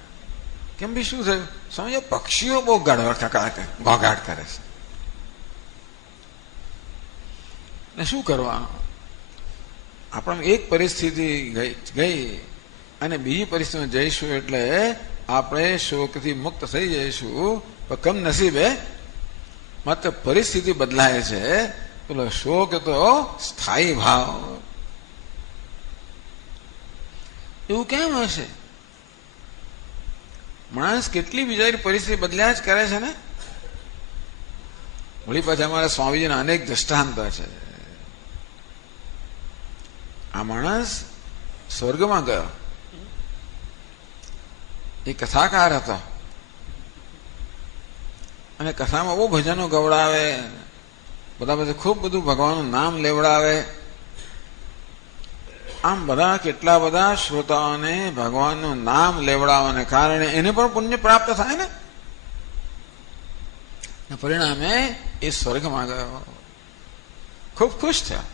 કેમ બી શું થયું? સ્વામી પક્ષીઓ બહુ ઘોંઘાટ કરે છે ને શું કરવાનું? આપણે એક પરિસ્થિતિ ગઈ અને બીજી પરિસ્થિતિમાં જઈશું એટલે આપણે શોકથી મુક્ત થઈ જઈશું. પણ કમ નસીબે માત્ર પરિસ્થિતિ બદલાય છે, પેલો શોક તો સ્થાયી ભાવ. એવું કેમ હશે? માણસ કેટલી બિચારી પરિસ્થિતિ બદલ્યા જ કરે છે ને. વળી પાછા અમારા સ્વામીજીના અનેક દ્રષ્ટાંત છે. આ માણસ સ્વર્ગમાં ગયો, એ કથાકાર હતો અને કથામાં બહુ ભજનો ગવડાવે, બધા પાસે ખૂબ બધું ભગવાનનું નામ લેવડાવે. આમ બધા કેટલા બધા શ્રોતાઓને ભગવાનનું નામ લેવડાવવાને કારણે એને પણ પુણ્ય પ્રાપ્ત થાય ને. પરિણામે એ સ્વર્ગમાં ગયો, ખૂબ ખુશ થયા.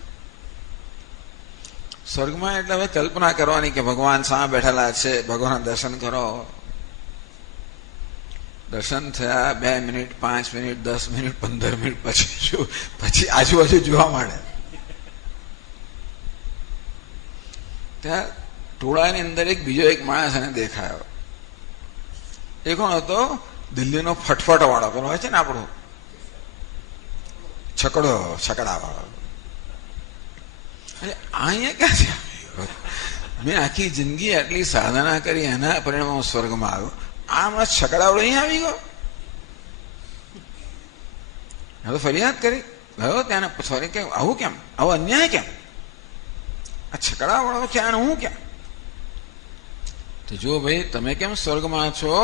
સ્વર્ગમાં એટલે હવે કલ્પના કરવાની કે ભગવાન સામે બેઠેલા છે, ભગવાનના દર્શન કરો. દર્શન થયા 2 મિનિટ, 5 મિનિટ, 10 મિનિટ, 15 મિનિટ પછી શું? પછી આજુબાજુ જોવા માંડે. ત્યાં ટોળાની અંદર બીજો એક માણસ એને દેખાયો. એ કોણ હતો? દિલ્હીનો ફટફટ વાળો પેલો હોય છે ને આપણો છકડા વાળો. એટલે અહીંયા ક્યાંથી આવ્યો? મેં આખી જિંદગી આટલી સાધના કરી, એના પરિણામે સ્વર્ગમાં આવ્યો. આ હમણાં છકડાવાળો અહીંયા આવી ગયો. હવે ફરિયાદ કરી ગયો ત્યાં. સોરી કે આવું કેમ? આવો અન્યાય કેમ? આ છકડાવાળો છે અને હું ક્યાં? તો જો ભાઈ, તમે કેમ સ્વર્ગમાં છો?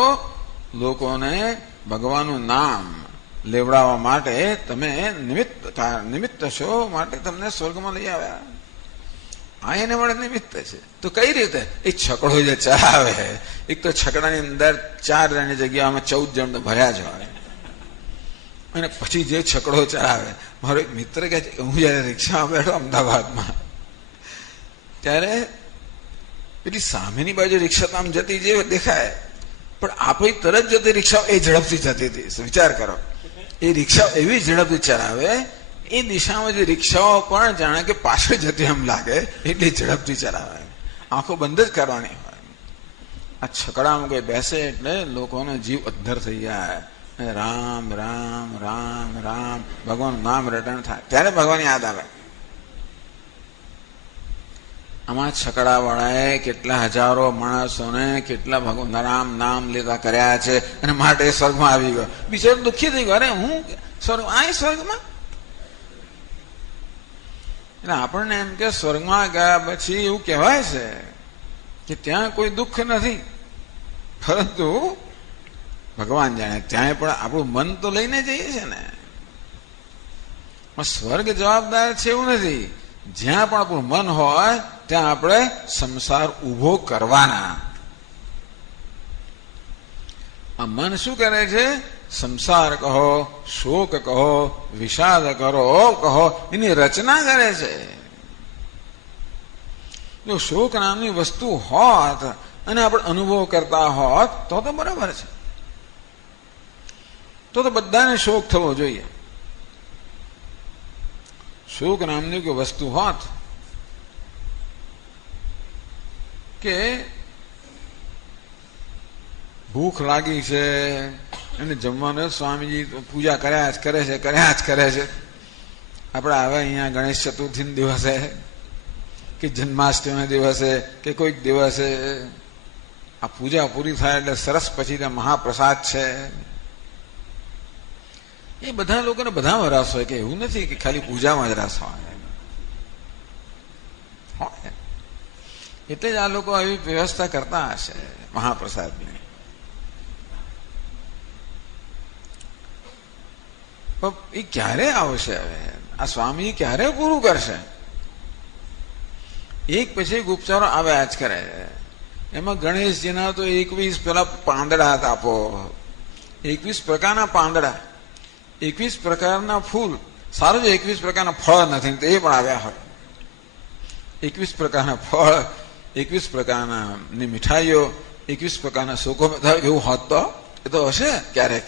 લોકોને ભગવાનનું નામ લેવડાવવા માટે તમે નિમિત્ત છો, માટે તમને સ્વર્ગમાં લઈ આવ્યા. આ એને મળે નિમિત્ત છે. તો કઈ રીતે? એ છકડો જે ચલાવે, એક તો છકડાની અંદર 4 જણની જગ્યામાં 14 જણ તો ભર્યા જ હોય, અને પછી જે છકડો ચલાવે, મારો એક મિત્ર કહે છે, હું જયારે રિક્ષામાં બેઠો અમદાવાદમાં, ત્યારે પેલી સામેની બાજુ રિક્ષા તો આમ જતી જે દેખાય, પણ આપણી તરત જતી રિક્ષા એ ઝડપથી જતી હતી. વિચાર કરો, એ રિક્ષા એવી ઝડપથી ચલાવે, એ દિશામાં જે રિક્ષાઓ પણ જાણે કે પાછળ જતી એમ લાગે એટલી ઝડપથી ચલાવે, આંખો બંધ જ કરવાની હોય. આ છકડામાં કોઈ બેસે એટલે લોકોનો જીવ અદ્ધર થઈ જાય. રામ રામ રામ રામ ભગવાન નામ રટણ થાય ત્યારે ભગવાન યાદ આવે. આમાં છકડા વાળાએ કેટલા હજારો માણસોને કેટલા ભગવાન રામ નામ લેતા કર્યા છે, અને માટે સ્વર્ગમાં આવી ગયો. બિચારો દુઃખી થઈ ગયો, અરે હું સ્વર્ગ આ સ્વર્ગમાં. એટલે આપણને એમ કે સ્વર્ગમાં ગયા પછી એવું કહેવાય છે કે ત્યાં કોઈ દુઃખ નથી, પરંતુ ભગવાન જાણે ત્યાં પણ આપણું મન તો લઈને જઈએ છે ને. સ્વર્ગ જવાબદાર છે એવું નથી. જ્યાં પણ આપણું મન હોય ત્યાં આપણે સંસાર ઉભો કરવાના. આ મન શું કરે છે? સંસાર કહો, શોક કહો, વિષાદ કહો, એની રચના કરે છે. જો શોક નામની વસ્તુ હોત અને આપણે અનુભવ કરતા હોત તો બરાબર છે, તો બધાને શોક થવો જોઈએ. શોક નામની કોઈ વસ્તુ હોત કે ભૂખ લાગી છે અને જમવાનું, સ્વામીજી પૂજા કર્યા જ કરે છે. આપણે આવે અહીંયા ગણેશ ચતુર્થી દિવસે કે જન્માષ્ટમી દિવસે કે કોઈક દિવસે આ પૂજા પૂરી થાય એટલે સરસ પછી મહાપ્રસાદ છે. એ બધા લોકોને બધામાં રસ હોય, કે એવું નથી કે ખાલી પૂજામાં જ રસ હોય. એટલે જ આ લોકો આવી વ્યવસ્થા કરતા હશે મહાપ્રસાદની. એ ક્યારે આવશે? હવે આ સ્વામી ક્યારે પૂરું કરશે? એક પછી એક ઉપચારો આવ્યા જ કરે. એમાં ગણેશજીના તો 21 પેલા પાંદડા આપો, 21 પ્રકારના પાંદડા, 21 પ્રકારના ફૂલ. સારું છે 21 પ્રકારના ફળ નથી તો એ પણ આવ્યા હોય. 21 પ્રકારના ફળ, 21 પ્રકારના મીઠાઈઓ, 21 પ્રકારના સુકો એવું હોત તો એ તો હશે ક્યારેક.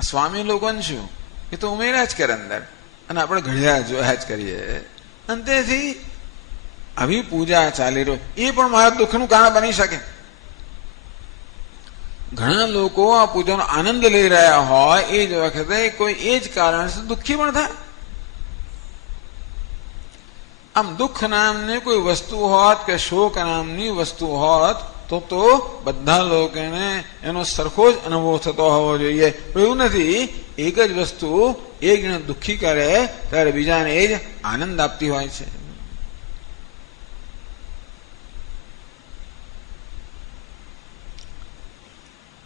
સ્વામી લોકોને શું, એ તો ઉમેર્યા જ કરે અંદર, અને આપણે ઘડિયા જોયા જ કરીએ. અંતેથી આવી પૂજા ચાલી રહ્યો એ પણ મારા દુઃખનું કારણ બની શકે. ઘણા લોકો આ પૂજાનો આનંદ લઈ રહ્યા હોય એ જ વખતે કોઈ એ જ કારણથી દુઃખી પણ થાય. આમ દુઃખ નામની કોઈ વસ્તુ હોત કે શોક નામની વસ્તુ હોત તો બધા લોકોને એનો સરખો જ અનુભવ થતો હોવો જોઈએ. એવું નથી, એક જ વસ્તુ એક જણ દુઃખી કરે ત્યારે બીજાને એ જ આનંદ આપતી હોય છે.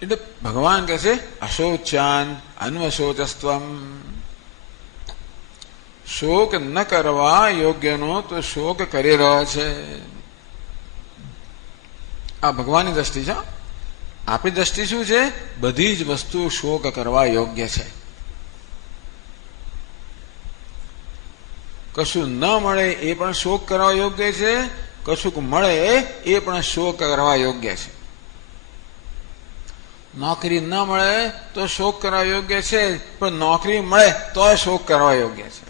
એટલે ભગવાન કહે છે અશોચાન અન્વશોચસ્ત્વમ, શોક ન કરવા યોગ્યનો તો શોક કરી રહ્યો છે. આ ભગવાનની દ્રષ્ટિ છે. આપણી દ્રષ્ટિ શું છે? બધી જ વસ્તુ શોક કરવા યોગ્ય છે. કશું ન મળે એ પણ શોક કરવા યોગ્ય છે, કશુંક મળે એ પણ શોક કરવા યોગ્ય છે. નોકરી ન મળે તો શોક કરવા યોગ્ય છે, પણ નોકરી મળે તો શોક કરવા યોગ્ય છે.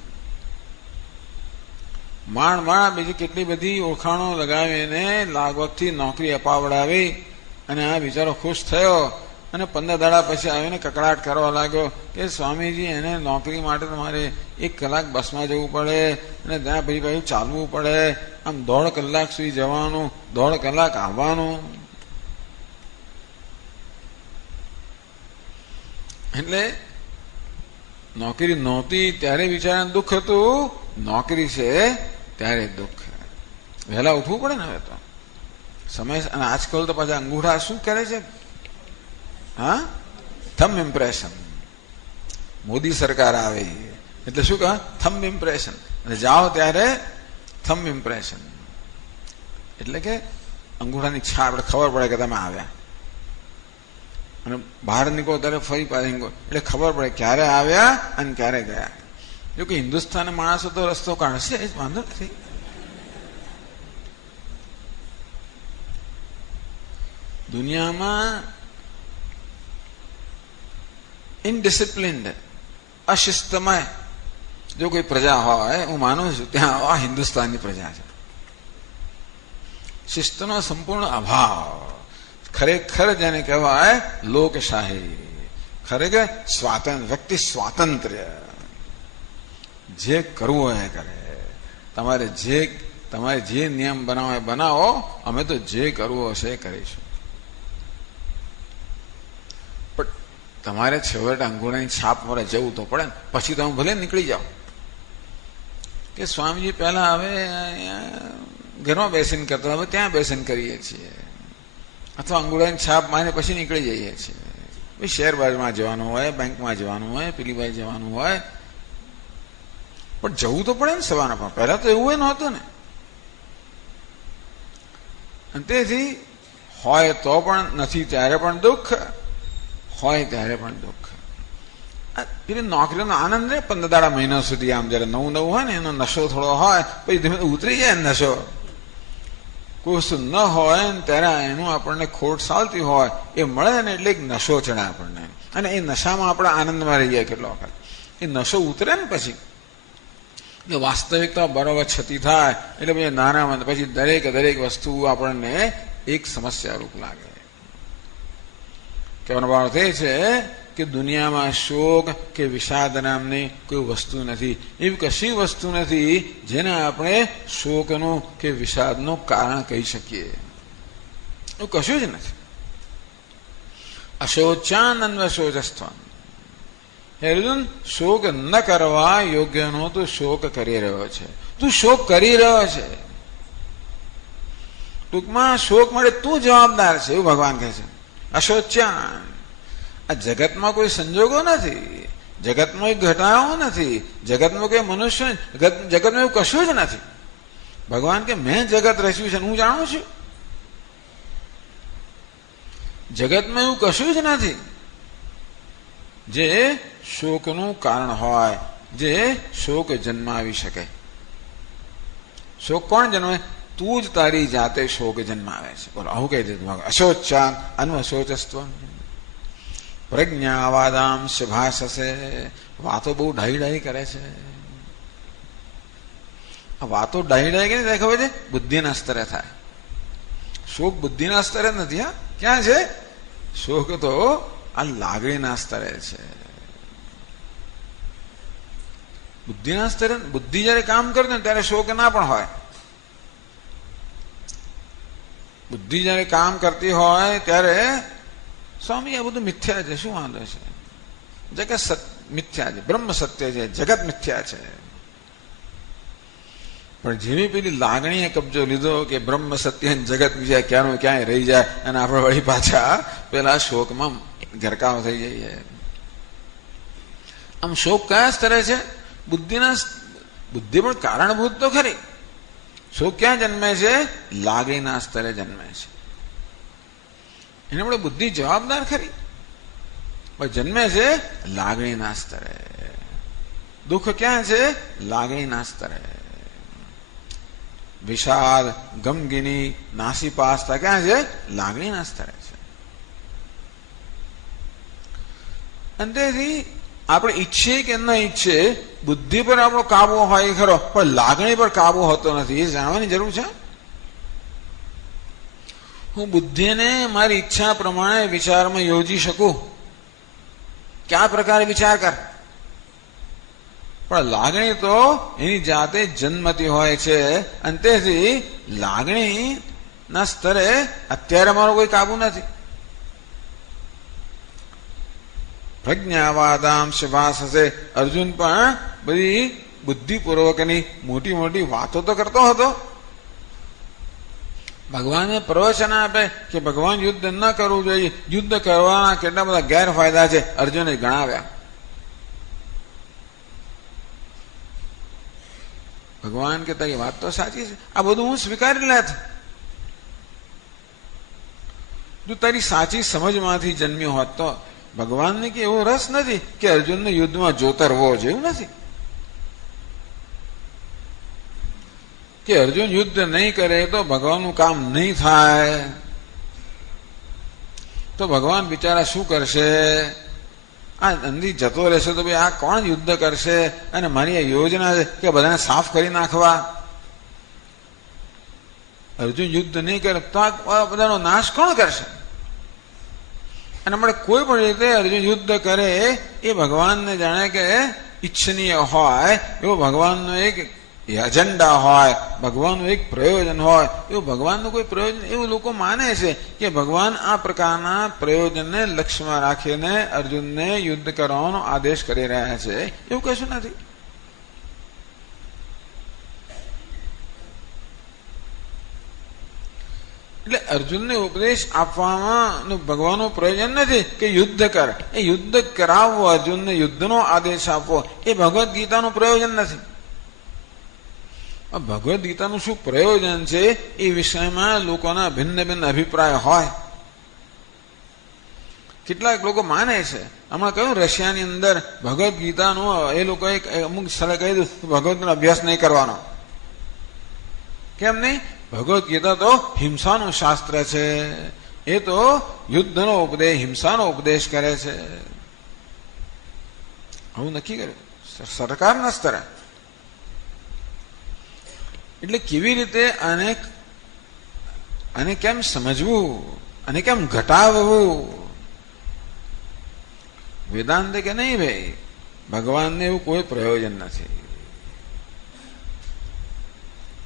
માંડ બીજી કેટલી બધી ઓળખાણો લગાવીને લાગવગથી નોકરી અપાવડાવી અને આ બિચારો ખુશ થયો અને 15 દાડા પછી આવીને કકડાટ કરવા લાગ્યો કે સ્વામીજી એને નોકરી માટે તમારે 1 કલાક બસમાં જવું પડે અને ત્યાં પછી પાછું ચાલવું પડે, આમ 1.5 કલાક સુધી જવાનું, 1.5 કલાક આવવાનું. એટલે નોકરી નહોતી ત્યારે બિચારાને દુઃખ હતું, નોકરી છે ત્યારે દુઃખ. વહેલા ઉઠવું પડે ને હવે તો સમય. અને આજકાલ તો પાછા અંગૂઠા શું કરે છે? હા, થમ્બ ઇમ્પ્રેશન. મોદી સરકાર આવે એટલે શું કહે? Thumb impression. અને જાઓ ત્યારે થંબ ઇમ્પ્રેશન, એટલે કે અંગૂઠાની છાપ, આપણે ખબર પડે કે તમે આવ્યા. અને બહાર નીકળો ત્યારે ફરી પાછી નીકળો એટલે ખબર પડે ક્યારે આવ્યા અને ક્યારે ગયા. જો કે હિન્દુસ્તાનના માણસો તો રસ્તો કાઢશે જ, વાંધો નથી. દુનિયામાં ઇનડિસિપ્લિન્ડ, અશિસ્તમય જો કોઈ પ્રજા હોય, હું માનું છું ત્યાં આ હિન્દુસ્તાનની પ્રજા છે. શિસ્તનો સંપૂર્ણ અભાવ, ખરેખર જેને કહેવાય લોકશાહી, ખરેખર સ્વાતંત્ર્ય, વ્યક્તિ સ્વાતંત્ર્ય. જે કરવું હોય કરે, તમારે જે નિયમ બનાવો એ બનાવો, અમે તો જે કરવું હશે એ કરીશું. પણ તમારે છેવટે અંગૂઠાની છાપ મારે જવું તો પડે ને, પછી તમે ભલે નીકળી જાઓ કે સ્વામીજી પહેલા હવે ઘરમાં બેસીને કરતા, હવે ત્યાં બેસીને કરીએ છીએ, અથવા અંગૂઠાની છાપ મારીને પછી નીકળી જઈએ છીએ. શેર બજારમાં જવાનું હોય, બેંકમાં જવાનું હોય, પેલી બાજુ જવાનું હોય, પણ જવું તો પડે ને સવારના. પણ પહેલા તો એવું નહોતું ને. અને તેથી હોય તો પણ નથી ત્યારે પણ દુઃખ, હોય ત્યારે પણ દુઃખ. પેલી નોકરીનો આનંદ ને 15 દાડા મહિના સુધી, આમ જયારે નવું હોય ને એનો નશો થોડો હોય, પછી ધીમે ઉતરી જાય નશો. કોઈ વસ્તુ ન હોય ને ત્યારે એનું આપણને ખોટ ચાલતી હોય, એ મળે ને એટલે એક નશો ચડે આપણને, અને એ નશામાં આપણે આનંદમાં રહી જાય. કેટલો વખત એ નશો ઉતરે ને પછી વાસ્તવિકતા બરોબર છતી થાય એટલે પછી નાના પછી દરેક વસ્તુ આપણને એક સમસ્યા રૂપ લાગે. કહેવાનો અર્થ એ છે કે દુનિયામાં શોક કે વિષાદ નામની કોઈ વસ્તુ નથી. એવી કશી વસ્તુ નથી જેને આપણે શોકનું કે વિષાદનું કારણ કહી શકીએ. એવું કશું જ નથી. અશોચાનન્વશોચસ્ત્વમ. હે અર્જુન, શોક ન કરવા યોગ્યનો તું શોક કરી રહ્યો છે. તું શોક કરી રહ્યો છે. ટૂંકમાં શોક માટે તું જવાબદાર છે એવું ભગવાન કહે છે. અશોચાન. આ જગતમાં કોઈ સંજોગો નથી, જગતમાં કોઈ ઘટનાઓ નથી, જગતમાં કોઈ મનુષ્ય, જગતમાં એવું કશું જ નથી. ભગવાન કે મેં જગત રચ્યું છે હું જાણું છું. જગતમાં એવું કશું જ નથી જે શોકનું કારણ હોય, જે શોક જન્માવી શકે. શોક કોણ જન્મે? તું જ તારી જાતે શોક જન્માવે છે. બોલો, આવું કહી દીધું. અશોચાન અન્વશોચસ્ત્વ પ્રજ્ઞાવાદામ શુભાષસે. વાતો બહુ ડાહી કરે છે. આ વાતો ડાહી કે ખબર છે? બુદ્ધિના સ્તરે થાય. શોક બુદ્ધિના સ્તરે નથી. હા, ક્યાં છે શોક? તો આ લાગણીના સ્તરે છે. બુદ્ધિના સ્તરે બુદ્ધિ જયારે કામ કરે ને ત્યારે શોક ના પણ હોય. બુદ્ધિ જયારે કામ કરતી હોય ત્યારે સ્વામી આ બધું મિથ્યા છે, શું વાંધો છે? જગત મિથ્યા છે, બ્રહ્મ સત્ય છે, જગત મિથ્યા છે. પણ જેવી પેલી લાગણીએ કબજો લીધો કે બ્રહ્મ સત્ય જગત બીજા ક્યાંનું ક્યાંય રહી જાય અને આપણે વળી પાછા પેલા શોકમાં ગરકાવ થઈ જઈએ. આમ શોક કયા સ્તરે છે? બુદ્ધિ પણ કારણભૂત તો ખરી. શોક ક્યાં જન્મે છે? લાગણીના સ્તરે જન્મે છે. એને આપણે બુદ્ધિ જવાબદાર ખરી, પણ જન્મે છે લાગણીના સ્તરે. દુઃખ ક્યાં છે? લાગણીના સ્તરે. વિષાદ, ગમગીની, નાસીપાસતા ક્યાં છે? લાગણીના સ્તરે છે. અને તેથી આપણે ઈચ્છીએ કે ન ઈચ્છીએ બુદ્ધિ પર આપણો કાબુ હોય ખરો, પણ લાગણી પર કાબુ હોતો નથી. એ જાણવાની જરૂર છે. હું બુદ્ધિને મારી ઈચ્છા પ્રમાણે વિચારમાં યોજી શકું, કયા પ્રકારે વિચાર કર, પણ લાગણી તો એની જાતે જન્મતી હોય છે. અને તેથી લાગણીના સ્તરે અત્યારે મારો કોઈ કાબુ નથી. પ્રજ્ઞાવાદામ શુભાસ હશે. અર્જુન પણ બધી બુદ્ધિપૂર્વકની મોટી મોટી વાતો તો કરતો હતો. ભગવાને પ્રવચન આપે કે ભગવાન યુદ્ધ ન કરવું જોઈએ, યુદ્ધ કરવાના કેટલા બધા ગેરફાયદા છે અર્જુને ગણાવ્યા. ભગવાન કે તારી વાત તો સાચી છે, આ બધું હું સ્વીકારી લેત. જો તારી સાચી સમજમાંથી જન્મ્યો હોત તો ભગવાનને કે એવો રસ નથી કે અર્જુનને યુદ્ધમાં જોતરવો જેવું નથી કે અર્જુન યુદ્ધ નહીં કરે તો ભગવાનનું કામ નહીં થાય. તો ભગવાન બિચારા શું કરશે? આ અંધી જતો રહેશે તો ભાઈ આ કોણ યુદ્ધ કરશે? અને મારી આ યોજના છે કે બધાને સાફ કરી નાખવા. અર્જુન યુદ્ધ નહીં કરે તો આ બધાનો નાશ કોણ કરશે? અને આપણે કોઈ પણ રીતે અર્જુન યુદ્ધ કરે એ ભગવાનને જાણે કે ઈચ્છનીય હોય, એવો ભગવાનનો એક એજન્ડા હોય, ભગવાનનું એક પ્રયોજન હોય, એવું ભગવાનનું કોઈ પ્રયોજન એવું લોકો માને છે કે ભગવાન આ પ્રકારના પ્રયોજનને લક્ષ્યમાં રાખીને અર્જુનને યુદ્ધ કરવાનો આદેશ કરી રહ્યા છે. એવું કશું નથી. એટલે અર્જુનને ઉપદેશ આપવામાં ભગવાનનું પ્રયોજન નથી કે યુદ્ધ કર. એ યુદ્ધ કરાવવો, અર્જુનને યુદ્ધનો આદેશ આપવો એ ભગવદ્ ગીતાનું પ્રયોજન નથી. ભગવદ્ ગીતાનું શું પ્રયોજન છે એ વિષયમાં લોકોના ભિન્ન ભિન્ન અભિપ્રાય હોય. કેટલાક લોકો માને છે, હમણાં કહ્યું રશિયાની અંદર ભગવદ્ ગીતાનું એ લોકોએ અમુક સ્થળે કહી દીધું ભગવદ્નો અભ્યાસ નહીં કરવાનો. કેમ નહીં? ભગવદ્ ગીતા તો હિંસાનું શાસ્ત્ર છે, એ તો યુદ્ધનો ઉપદેશ, હિંસાનો ઉપદેશ કરે છે. આવું નક્કી કર્યું સરકારના સ્તરે. એટલે કેવી રીતે આને કેમ સમજવું અને કેમ ઘટાવવું? વેદાંતે કે નહીં ભાઈ, ભગવાનને એવું કોઈ પ્રયોજન નથી.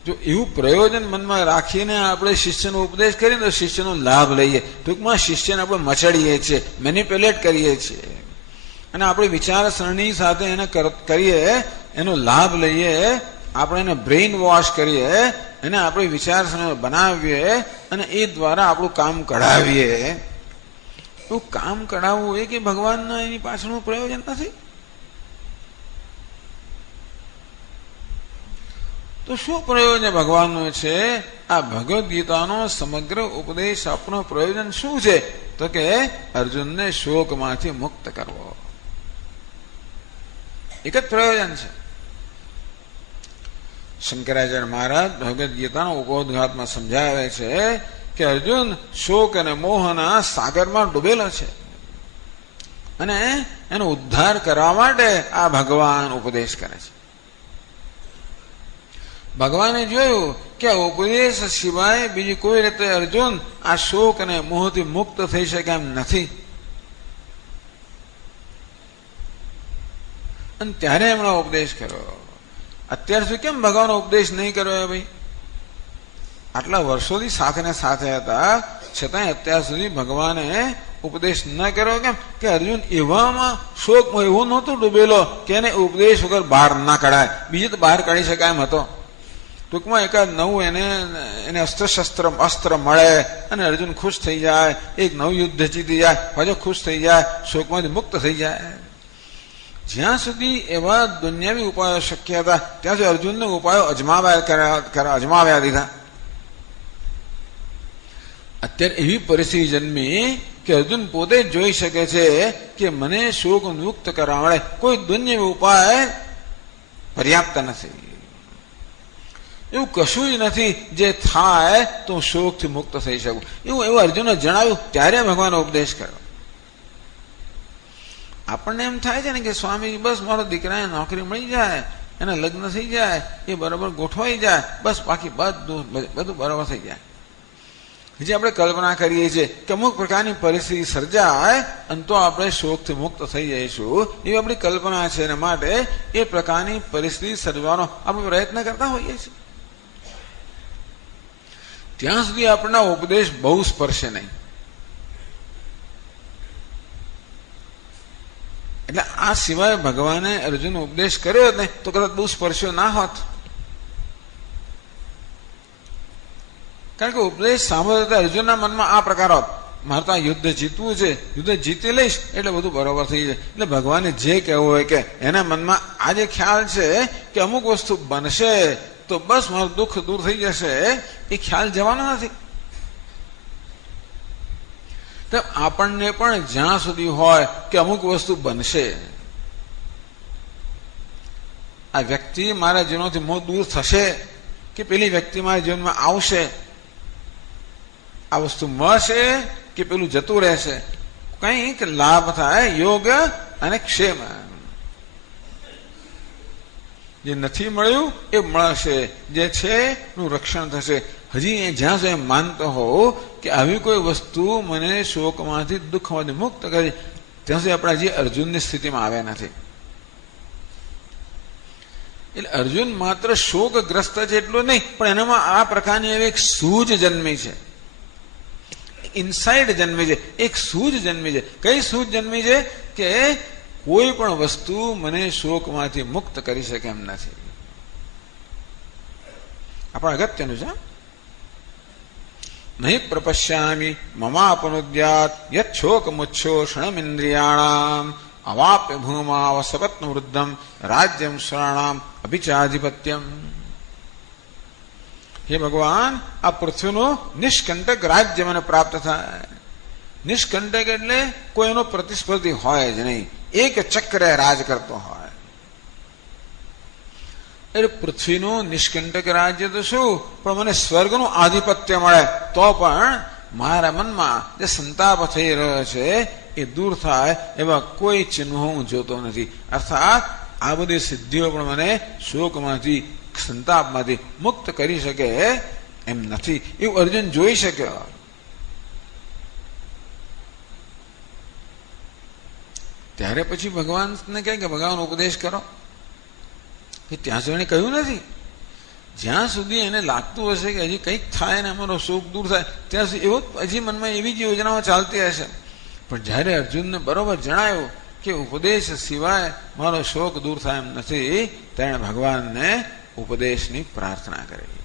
જો એવું પ્રયોજન મનમાં રાખીને આપણે શિષ્યનો ઉપદેશ કરીએ તો શિષ્યનો લાભ લઈએ. ટૂંકમાં શિષ્યને આપણે મચડીએ છીએ, મેનિપ્યુલેટ કરીએ છીએ, અને આપણી વિચારસરણી સાથે એને કરીએ, એનો લાભ લઈએ, આપણે એને બ્રેઇન વોશ કરીએ, એને આપણી વિચારસરણી બનાવીએ અને એ દ્વારા આપણું કામ કઢાવીએ. એવું કામ કઢાવવું એ કે ભગવાનના એની પાછળનું પ્રયોજન નથી. તો શું પ્રયોજન ભગવાનનું છે? આ ભગવદ્ ગીતાનો સમગ્ર ઉપદેશ આપનો પ્રયોજન શું છે? તો કે અર્જુનને શોકમાંથી મુક્ત કરવો. એક જ પ્રયોજન છે. શંકરાચાર્ય મહારાજ ભગવદ્ ગીતાના ઉपोद्घातમાં સમજાવે છે કે અર્જુન શોક અને મોહના સાગરમાં ડૂબેલો છે અને એનો ઉદ્ધાર કરવા માટે આ ભગવાન ઉપદેશ કરે છે. ભગવાને જોયું કે ઉપદેશ સિવાય બીજી કોઈ રીતે અર્જુન આ શોક અને મોહથી મુક્ત થઈ શકે એમ નથી. અને ત્યારે એમણે ઉપદેશ કર્યો. અત્યાર સુધી કેમ ભગવાનનો ઉપદેશ નહીં કર્યો? ભાઈ આટલા વર્ષોથી સાથે ને સાથે હતા, છતાંય અત્યાર સુધી ભગવાને ઉપદેશ ન કર્યો. કેમ? કે અર્જુન એવામાં શોકમાં એવો નહોતો ડૂબેલો કે એને ઉપદેશ વગર બહાર ના કઢાય. બીજે તો બહાર કાઢી શકાય એમ હતો. ટૂંકમાં એકાદ નવું એને અસ્ત્ર મળે અને અર્જુન ખુશ થઈ જાય, એક નવું યુદ્ધ જીતી જાય, પાછો ખુશ થઈ જાય, શોકમાંથી મુક્ત થઈ જાય. જ્યાં સુધી એવા દુનિયાવી ઉપાયો શક્ય હતા ત્યાં સુધી અર્જુનને ઉપાયો અજમાવ્યા દીધા. અત્યારે એવી પરિસ્થિતિ જન્મી કે અર્જુન પોતે જ જોઈ શકે છે કે મને શોક મુક્ત કરવા મળે કોઈ દુનિયાવી ઉપાય પર્યાપ્ત નથી. એવું કશું જ નથી જે થાય તો હું શોકથી મુક્ત થઈ શકું. એવું અર્જુને જણાવ્યું ત્યારે ભગવાન ઉપદેશ કર્યો. આપણને એમ થાય છે ને કે સ્વામી બસ મારો દીકરાને નોકરી મળી જાય, એને લગ્ન થઈ જાય, એ બરાબર ગોઠવાઈ જાય, બસ બાકી બધું બરાબર થઈ જાય. જે આપણે કલ્પના કરીએ છીએ કે અમુક પ્રકારની પરિસ્થિતિ સર્જાય અને તો આપણે શોકથી મુક્ત થઈ જઈશું, એવી આપણી કલ્પના છે. એના માટે એ પ્રકારની પરિસ્થિતિ સર્જવાનો આપણે પ્રયત્ન કરતા હોઈએ છીએ. ત્યાં સુધી આપણને ઉપદેશ બહુ સ્પર્શે નહીં. એટલે આ સિવાય ભગવાને અર્જુન ઉપદેશ કર્યો ને તો કદાચ બહુ સ્પર્શ્યો ના હોત. કારણ કે ઉપદેશ સાંભળતા અર્જુનના મનમાં આ પ્રકાર હોત મારે તો આ યુદ્ધ જીતવું છે, યુદ્ધ જીતી લઈશ એટલે બધું બરોબર થઈ જાય. એટલે ભગવાને જે કહેવું હોય કે એના મનમાં આ જે ખ્યાલ છે કે અમુક વસ્તુ બનશે તો બસ મારું દુઃખ દૂર થઈ જશે, એ ખ્યાલ જવાનો નથી. તો આપણને પણ જ્યાં સુધી હોય કે અમુક વસ્તુ બનશે, આ વ્યક્તિ મારા જીવનથી મોહ દૂર થશે કે પેલી વ્યક્તિ મારા જીવનમાં આવશે, આ વસ્તુ મળશે કે પેલું જતું રહેશે, કંઈક લાભ થાય યોગ અને ક્ષેમ. જે નથી મળ્યું એ મળશે, જે છે એનું રક્ષણ થશે. હજી જ્યાં સુધી માનતો હો કે આવી કોઈ વસ્તુ મને શોકમાંથી દુઃખમાંથી મુક્ત કરે, ત્યાં સુધી આપણે હજી અર્જુનની સ્થિતિમાં આવ્યા નથી. એટલે અર્જુન માત્ર શોકગ્રસ્ત છે એટલું નહીં, પણ એનામાં આ પ્રકારની એવી એક સૂઝ જન્મી છે, ઇનસાઇડ જન્મી છે, એક સૂઝ જન્મી છે. કઈ સૂઝ જન્મી છે કે કોઈ પણ વસ્તુ મને શોકમાંથી મુક્ત કરી શકે એમ નથી. આપણા અગત્યનું છે. નહીં પ્રપશ્યામી મમાપનુદ્યાત યત શોક મુચ્છોષણમિન્દ્રિયાણામ અવાપ્ય ભૂમા સપત્ન વૃદ્ધમ રાજ્યમ સ્વરાણામ અભિચાધિપત્યમ. હે ભગવાન, આ પૃથ્વીનું નિષ્કંટક રાજ્ય મને પ્રાપ્ત થાય. નિષ્કંટક એટલે કોઈ એનો પ્રતિસ્પર્ધી હોય જ નહીં, એક ચક્રે રાજ કરતો હોય. એટલે પૃથ્વીનું નિષ્કંટક રાજ્ય તો શું, પણ મને સ્વર્ગનું આધિપત્ય મળે તો પણ મારા મનમાં જે સંતાપ થઈ રહ્યો છે એ દૂર થાય એવા કોઈ ચિહ્નો હું જોતો નથી. અર્થાત આ બધી સિદ્ધિઓ પણ મને શોકમાંથી સંતાપમાંથી મુક્ત કરી શકે એમ નથી, એવું અર્જુન જોઈ શક્યો. ત્યારે પછી ભગવાનને કહે કે ભગવાન ઉપદેશ કરો, કે ત્યાં સુધી એને કહ્યું નથી. જ્યાં સુધી એને લાગતું હશે કે હજી કંઈક થાય ને અમારો શોક દૂર થાય, ત્યાં સુધી એવો હજી મનમાં એવી જ યોજનાઓ ચાલતી હશે. પણ જ્યારે અર્જુનને બરોબર જણાયું કે ઉપદેશ સિવાય મારો શોક દૂર થાય એમ નથી, તેણે ભગવાનને ઉપદેશની પ્રાર્થના કરી.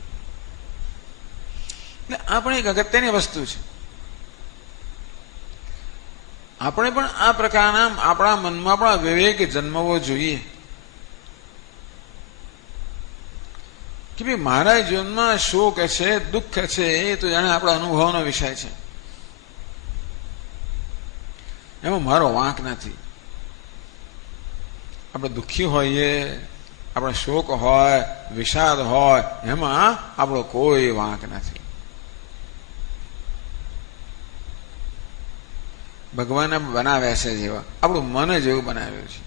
એટલે આ પણ એક અગત્યની વસ્તુ છે. આપણે પણ આ પ્રકારના આપણા મનમાં પણ વિવેક જન્મવો જોઈએ કે ભાઈ મારા જીવનમાં શોક છે, દુઃખ છે, એ તો જાણે આપણા અનુભવનો વિષય છે, એમાં મારો વાંક નથી. આપણે દુઃખી હોઈએ, આપણે શોક હોય, વિષાદ હોય, એમાં આપણો કોઈ વાંક નથી. ભગવાને બનાવ્યા છે જેવા, આપણું મન જેવું બનાવ્યું છે.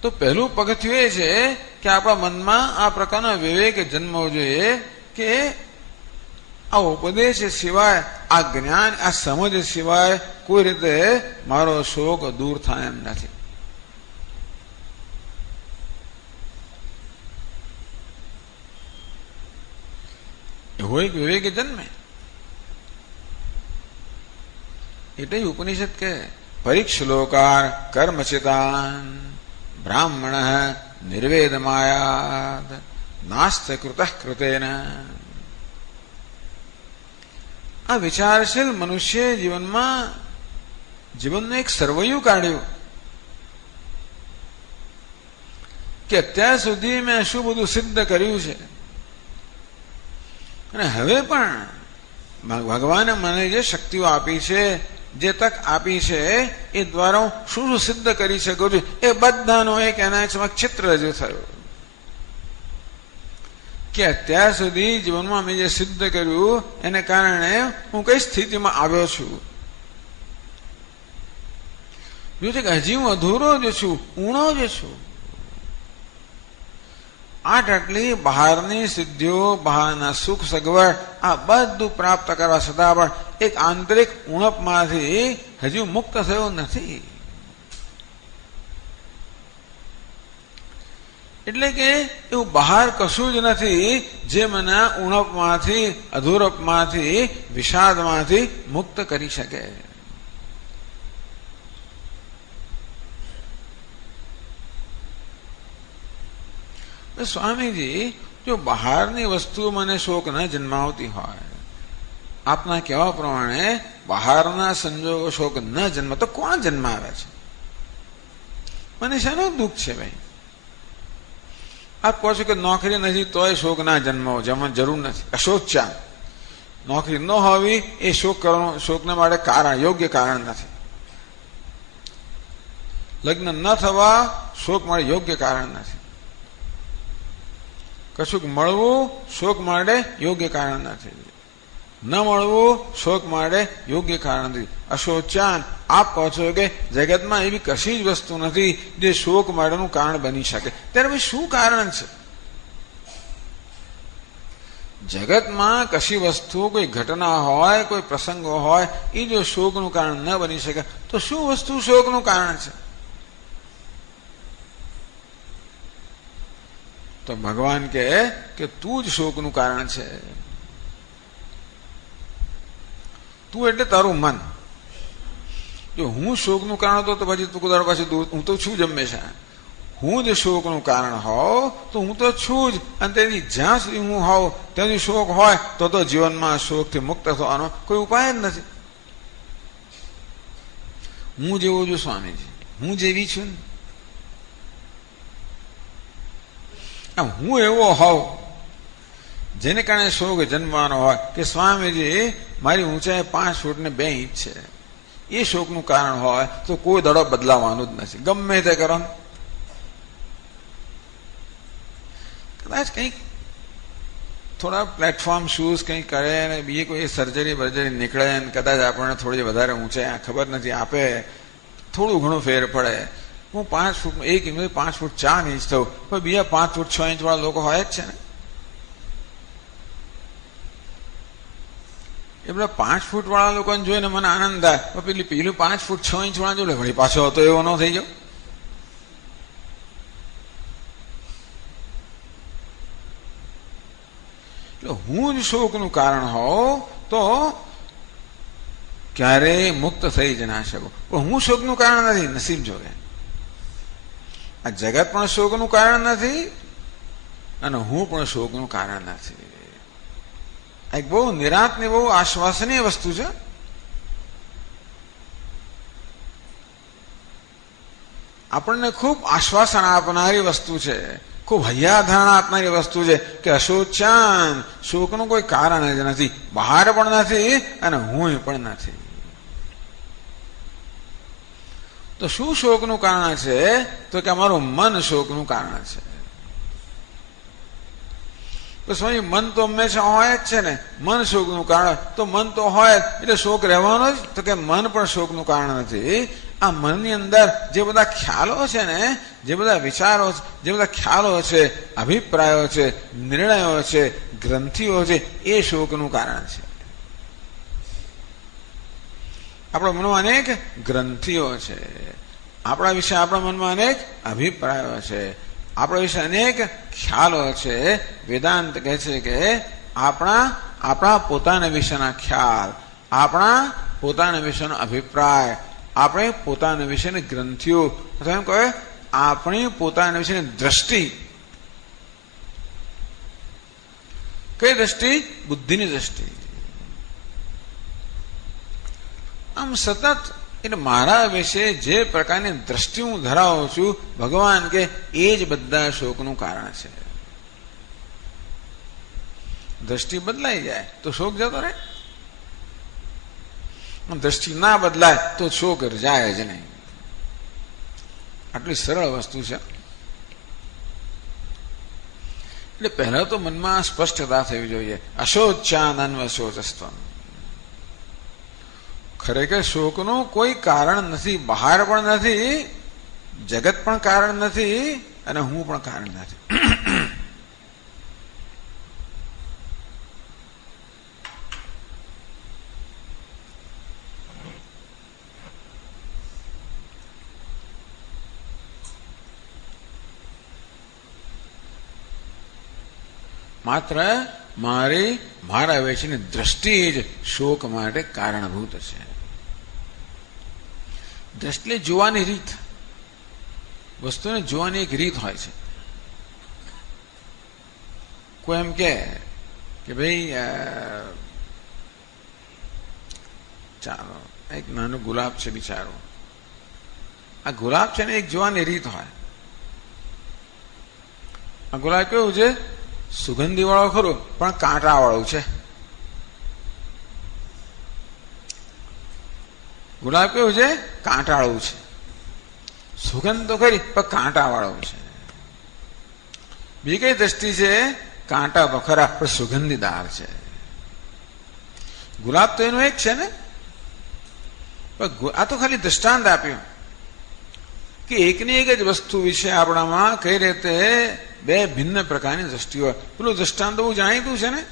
તો પહેલું પગથિયું એ છે કે આપણા મનમાં આ પ્રકારનો વિવેક જન્મવો જોઈએ કે આ ઉપદેશ સિવાય, આ જ્ઞાન, આ સમજ સિવાય કોઈ રીતે મારો શોક દૂર થાય એમ નથી. એવો એક વિવેક જન્મે એટલે ઉપનિષદ કે પરીક્ષલોકાર કર્મચિતાન બ્રાહ્મણ નિર્વેદમાયાદ નાસ્ત કૃત કૃતેન. આ વિચારશીલ મનુષ્ય જીવનનું એક સર્વૈયું કાઢ્યું કે અત્યાર સુધી મેં શું બધું સિદ્ધ કર્યું છે, અને હવે પણ ભગવાને મને જે શક્તિઓ આપી છે, જે તક આપી છે, એ દ્વારા હું શું શું સિદ્ધ કરી શકું છું, એ બધાનો એક એના સમક્ષ ચિત્ર રજૂ થયું કે અત્યાર સુધી જીવનમાં મેં જે સિદ્ધ કર્યું એને કારણે હું કઈ સ્થિતિમાં આવ્યો છું. બીજું છે કે હજી હું અધૂરો જ છું, ઊણો જ છું. આટલી બહારની સિદ્ધિઓ, બહારના સુખ સગવડ, આ બધું પ્રાપ્ત કરવા છતાં પણ એક આંતરિક ઉણપમાંથી હજુ મુક્ત થયો નથી. એટલે કે એવું બહાર કશું જ નથી જે મને ઉણપમાંથી, અધૂરપમાંથી, વિષાદમાંથી મુક્ત કરી શકે. સ્વામીજી જો બહારની વસ્તુ મને શોક ન જન્માવતી હોય, આપના કહેવા પ્રમાણે બહારના સંજોગો શોક ન જન્મ તો કોણ જન્માવે છે? મને શેનું દુઃખ છે ભાઈ? આપ કહો છો કે નોકરી નથી તોય શોક ના જન્માવો, જેમાં જરૂર નથી. અશોચ્યા નોકરી ન હોવી એ શોકના માટે કારણ, યોગ્ય કારણ નથી. લગ્ન ન થવા શોક માટે યોગ્ય કારણ નથી. કશુંક મળવું શોક માટે યોગ્ય કારણ નથી. ન મળવું શોક માટે યોગ્ય કારણ નથી. અશોચાન આપ કહો છો કે જગતમાં એવી કશી જ વસ્તુ નથી જે શોક માટેનું કારણ બની શકે. ત્યારે ભાઈ શું કારણ છે? જગતમાં કશી વસ્તુ, કોઈ ઘટના હોય, કોઈ પ્રસંગો હોય, એ જો શોકનું કારણ ન બની શકે તો શું વસ્તુ શોકનું કારણ છે? તો ભગવાન કહે કે તું જ શોકનું કારણ છે. તું એટલે તારું મન. જો હું શોકનું કારણ હતો તો પછી તું તારા પાસે હું તો છું જ હંમેશા. હું જ શોકનું કારણ હોઉં તો હું તો છું જ, અને તેથી જ્યાં સુધી હું હોઉં તેની શોક હોય તો જીવનમાં શોકથી મુક્ત થવાનો કોઈ ઉપાય જ નથી. હું જેવો છું સ્વામીજી, હું જેવી છું. હું એવો હોઉં જેને કારણે શોક જન્મવાનો હોય કે સ્વામીજી મારી ઊંચાઈ 5 ફૂટ ને 2 ઇંચ છે, એ શોકનું કારણ હોય તો કોઈ દડો બદલાવાનું જ નથી, ગમે તે કરો. કદાચ કંઈક થોડા પ્લેટફોર્મ શૂઝ કંઈક કરે ને બીજી કોઈ સર્જરી નીકળે ને કદાચ આપણને થોડી વધારે ઊંચાઈ ખબર નથી આપે, થોડું ઘણું ફેર પડે. હું 5 ફૂટ 1 ઇંચ 5 ફૂટ 4 ઇંચ થયું, પણ બીજા 5 ફૂટ 6 ઇંચ વાળા લોકો હોય જ છે ને. એ બધા 5 ફૂટ વાળા લોકોને જોઈને મને આનંદ થાય, પેલું 5 ફૂટ 6 ઇંચ વાળા જોડે વળી પાછો હતો એવો ન થઈ જાવ. એટલે હું જ શોકનું કારણ હોઉં તો ક્યારેય મુક્ત થઈ જ ના શકું. પણ હું શોકનું કારણ નથી, નસીબ જોગે. આ જગત પણ શોકનું કારણ નથી અને હું પણ શોકનું કારણ નથી. એક બહુ નિરાંતની બહુ આશ્વાસનીય વસ્તુ છે. આપણને ખૂબ આશ્વાસન આપનારી વસ્તુ છે, ખૂબ હૈયાધારણા આપનારી વસ્તુ છે કે અશોચાન શોકનું કોઈ કારણ જ નથી, બહાર પણ નથી અને હું પણ નથી. તો શું શોકનું કારણ છે? તો કે અમારું મન શોકનું કારણ છે. તો સ્વામી મન તો હંમેશા હોય જ છે ને, મન શોકનું કારણ તો મન તો હોય એટલે શોક રહેવાનો જ. તો કે મન પણ શોકનું કારણ નથી. આ મનની અંદર જે બધા ખ્યાલો છે ને, જે બધા વિચારો, જે બધા ખ્યાલો છે, અભિપ્રાયો છે, નિર્ણયો છે, ગ્રંથિઓ છે, એ શોકનું કારણ છે. આપણા મનમાં અનેક ગ્રંથિઓ છે, આપણા વિશે આપણા મનમાં અનેક અભિપ્રાયો છે, આપણા વિશે અનેક ખ્યાલો છે. વેદાંત કહે છે કે આપણા પોતાના વિશેના ખ્યાલ, આપણા પોતાના વિશેનો અભિપ્રાય, આપણે પોતાના વિશેની ગ્રંથિઓ, એમ કહે આપણી પોતાના વિશેની દ્રષ્ટિ. કઈ દ્રષ્ટિ? બુદ્ધિની દ્રષ્ટિ. આમ સતત એટલે મારા વિશે જે પ્રકારની દ્રષ્ટિ હું ધરાવું છું, ભગવાન કે એ જ બધા શોકનું કારણ છે. દ્રષ્ટિ બદલાઈ જાય તો શોક જતો રહે, દ્રષ્ટિ ના બદલાય તો શોક જાય જ નહીં. આટલી સરળ વસ્તુ છે. એટલે પહેલા તો મનમાં સ્પષ્ટતા થવી જોઈએ. અશોચાનન્વશોચસ્ત્વમ. ખરેખર શોકનું કોઈ કારણ નથી, બહાર પણ નથી, જગત પણ કારણ નથી અને હું પણ કારણ નથી. માત્ર મારા વિશેની દ્રષ્ટિ જ શોક માટે કારણભૂત છે. દ્રષ્ટિ જોવાની રીત, વસ્તુને જોવાની એક રીત હોય છે. કોઈ એમ કે ભાઈ ચાલો એક નાનું ગુલાબ છે બિચારું, આ ગુલાબ છે ને એક જોવાની રીત હોય. આ ગુલાબ કેવું છે? સુગંધી વાળો ખરું પણ કાંટા વાળું છે. ગુલાબ કેવું છે? કાંટાળું છે. સુગંધ તો ખરી પણ કાંટા વાળું છે. બી કઈ દ્રષ્ટિ છે? કાંટા તો ખરા પણ સુગંધીદાર છે. ગુલાબ તો એનું એક છે ને, પણ આ તો ખાલી દ્રષ્ટાંત આપ્યું કે એકની એક જ વસ્તુ વિશે આપણામાં કઈ રીતે બે ભિન્ન પ્રકારની દ્રષ્ટિ હોય. પેલું દ્રષ્ટાંત બહુ જાણીતું છે ને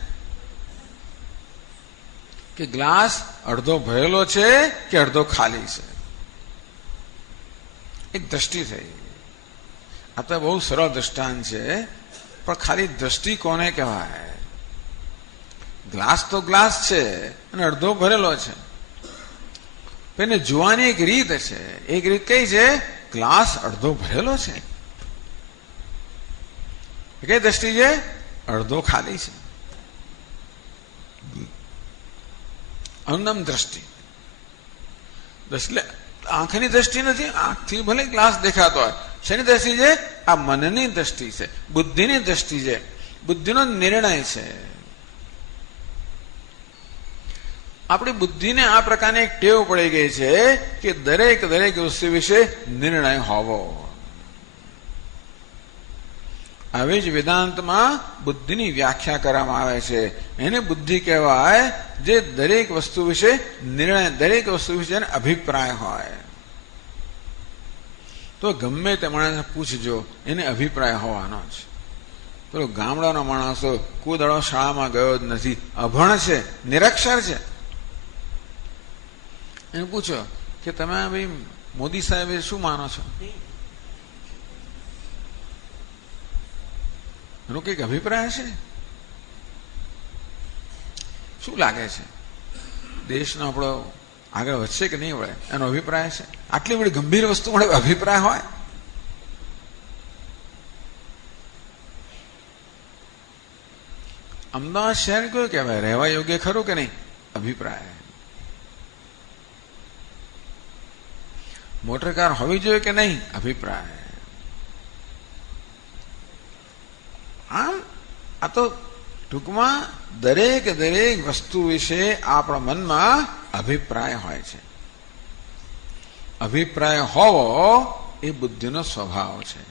કે ગ્લાસ અડધો ભરેલો છે કે અડધો ખાલી છે. એક દ્રષ્ટિ થઈ. આ તો બહુ સરળ દ્રષ્ટાંત છે, પણ ખાલી દ્રષ્ટિ કોને કહેવાય? ગ્લાસ તો ગ્લાસ છે અને અડધો ભરેલો છે. એને જોવાની એક રીત છે. એક રીત કઈ છે? ગ્લાસ અડધો ભરેલો છે. કઈ દ્રષ્ટિ છે? અડધો ખાલી છે. અનુનમ દ્રષ્ટિ. એટલે આંખની દ્રષ્ટિ નથી. આંખથી ભલે ગ્લાસ દેખાતો હોય. શેની દ્રષ્ટિ છે? આ મનની દ્રષ્ટિ છે, બુદ્ધિની દ્રષ્ટિ છે, બુદ્ધિનો નિર્ણય છે. આપણી બુદ્ધિને આ પ્રકારની એક ટેવ પડી ગઈ છે કે દરેક વસ્તુ વિશે નિર્ણય હોવો. આવી જ વેદાંતમાં બુદ્ધિની વ્યાખ્યા કરવામાં આવે છે. એને બુદ્ધિ કહેવાય જે દરેક વસ્તુ વિશે નિર્ણય, દરેક વસ્તુ વિશે અભિપ્રાય હોય. તો ગમે તે માણસ પૂછજો, એને અભિપ્રાય હોવાનો છે. પેલો ગામડાનો માણસો કુદળો શાળામાં ગયો જ નથી, અભણ છે, નિરક્ષર છે. એને પૂછો કે તમે ભાઈ મોદી સાહેબ શું માનો છો? એનો કઈક અભિપ્રાય છે? શું લાગે છે? દેશનો આપણો આગળ વધશે કે નહીં વળે એનો અભિપ્રાય છે? આટલી બધી ગંભીર વસ્તુ મળે અભિપ્રાય હોય? અમદાવાદ શહેર કયું કહેવાય? રહેવા યોગ્ય ખરું કે નહીં? અભિપ્રાય. મોટર કાર હોવી જોઈએ કે નહીં? અભિપ્રાય. આમ આ તો ટૂંકમાં દરેક વસ્તુ વિશે આપણા મનમાં અભિપ્રાય હોય છે. અભિપ્રાય હોવો એ બુદ્ધિનો સ્વભાવ છે.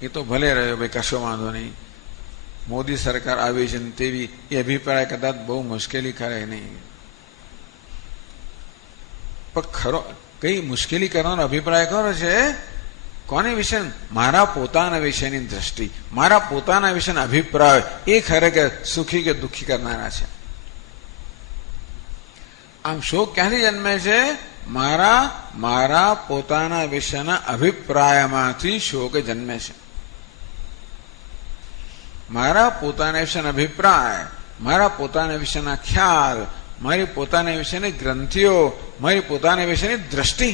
એ તો ભલે રહ્યો ભાઈ, કશો વાંધો નહીં. મોદી સરકાર આવી છે ને તેવી એ અભિપ્રાય કદાચ બહુ મુશ્કેલી કરે નહીં. પણ ખરો કઈ મુશ્કેલી કરવાનો અભિપ્રાય ખરો છે? કોની વિશે? મારા પોતાના વિશેની દ્રષ્ટિ, મારા પોતાના વિશેના અભિપ્રાય એ ખરેખર સુખી કે દુઃખી કરનારા છે. આમ શોક ક્યાંથી જન્મે છે? મારા પોતાના વિશેના અભિપ્રાયમાંથી શોક જન્મે છે. મારા પોતાના વિશેના અભિપ્રાય, મારા પોતાના વિશેના ખ્યાલ, મારી પોતાના વિશેની ગ્રંથિઓ, મારી પોતાના વિશેની દ્રષ્ટિ.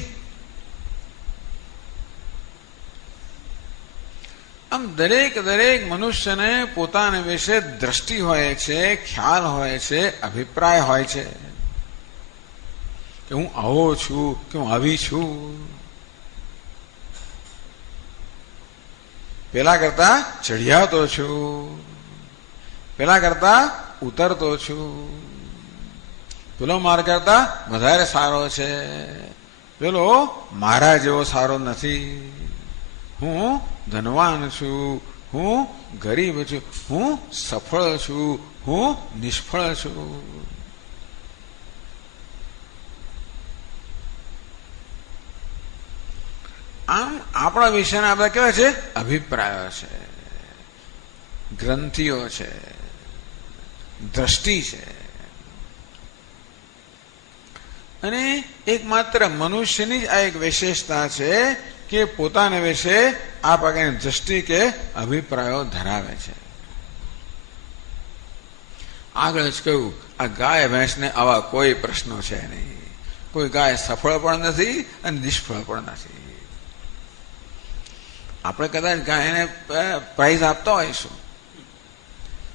આમ દરેક મનુષ્યને પોતાના વિશે દ્રષ્ટિ હોય છે, ખ્યાલ હોય છે, અભિપ્રાય હોય છે કે હું આવો છું, કે હું આવી છું. પેલા કરતા ચઢિયાતો છું, પેલા કરતા ઉતરતો છું, પેલો મારા કરતા વધારે સારો છે, પેલો મારા જેવો સારો નથી, હું ધનવાન છું, હું ગરીબ છું, હું સફળ છું, હું નિષ્ફળ છું. આમ આપણા વિષયના બધા કેવા છે? અભિપ્રાયો છે, ગ્રંથિઓ છે, દ્રષ્ટિ છે. અને એકમાત્ર મનુષ્યની જ આ એક વિશેષતા છે કે પોતાના વિશે આ પ્રકારની દ્રષ્ટિ કે અભિપ્રાયો ધરાવે છે. આગળ જ કહ્યું, આ ગાય ભેંસને આવા કોઈ પ્રશ્નો છે નહીં. કોઈ ગાય સફળ પણ નથી અને નિષ્ફળ પણ નથી. આપણે કદાચ ગાયને પ્રાઇઝ આપતા હોઈશું.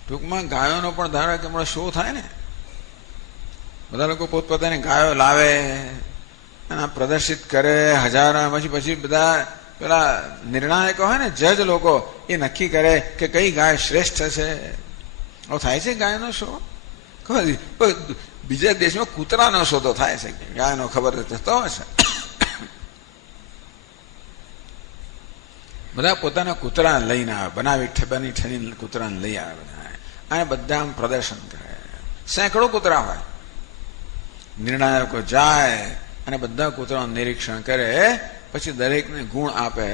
ટૂંકમાં ગાયોનો પણ ધારો કે હમણાં શો થાય ને, બધા લોકો પોતપોતાની ગાયો લાવે અને પ્રદર્શિત કરે હજારો, પછી બધા પેલા નિર્ણાયકો હોય ને, જજ લોકો, એ નક્કી કરે કે કઈ ગાય શ્રેષ્ઠ છે. આવું થાય છે ગાયનો શો? ખબર બીજા દેશમાં કૂતરાનો શો તો થાય છે, ગાયનો ખબર થતો હશે. બધા પોતાના કૂતરા લઈને આવે, બની ઠની કૂતરાને લઈ આવે બધા, અને બધા આમ પ્રદર્શન કરે. સેંકડો કૂતરા હોય. નિર્ણાયકો જાય અને બધા કૂતરાનું નિરીક્ષણ કરે, પછી દરેકને ગુણ આપે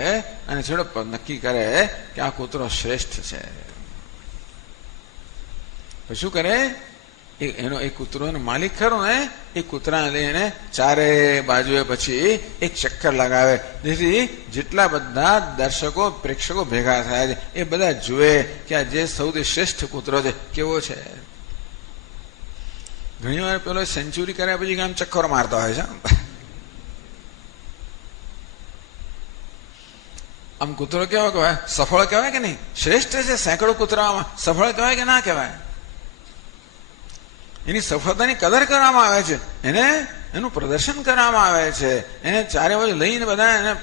અને છેડો નક્કી કરે કે આ કૂતરો શ્રેષ્ઠ છે. પછી શું કરે? એનો એક કૂતરોનો માલિક ખરો ને, એ કૂતરાને લઈને ચારે બાજુએ પછી એક ચક્કર લગાવે, જેથી જેટલા બધા દર્શકો પ્રેક્ષકો ભેગા થાય છે એ બધા જુએ કે આ જે સૌથી શ્રેષ્ઠ કૂતરો છે કેવો છે. ઘણી વાર પેલો સેન્ચુરી કર્યા પછી આમ ચક્કર મારતા હોય છે. આમ કૂતરો કેવો કહેવાય? સફળ કહેવાય કે નહીં? શ્રેષ્ઠ છે સેંકડો કૂતરામાં, સફળ કહેવાય કે ના કહેવાય? એની સફળતાની કદર કરવામાં આવે છે, એનું પ્રદર્શન કરવામાં આવે છે, એને ચારે બાજુ લઈને બધા એને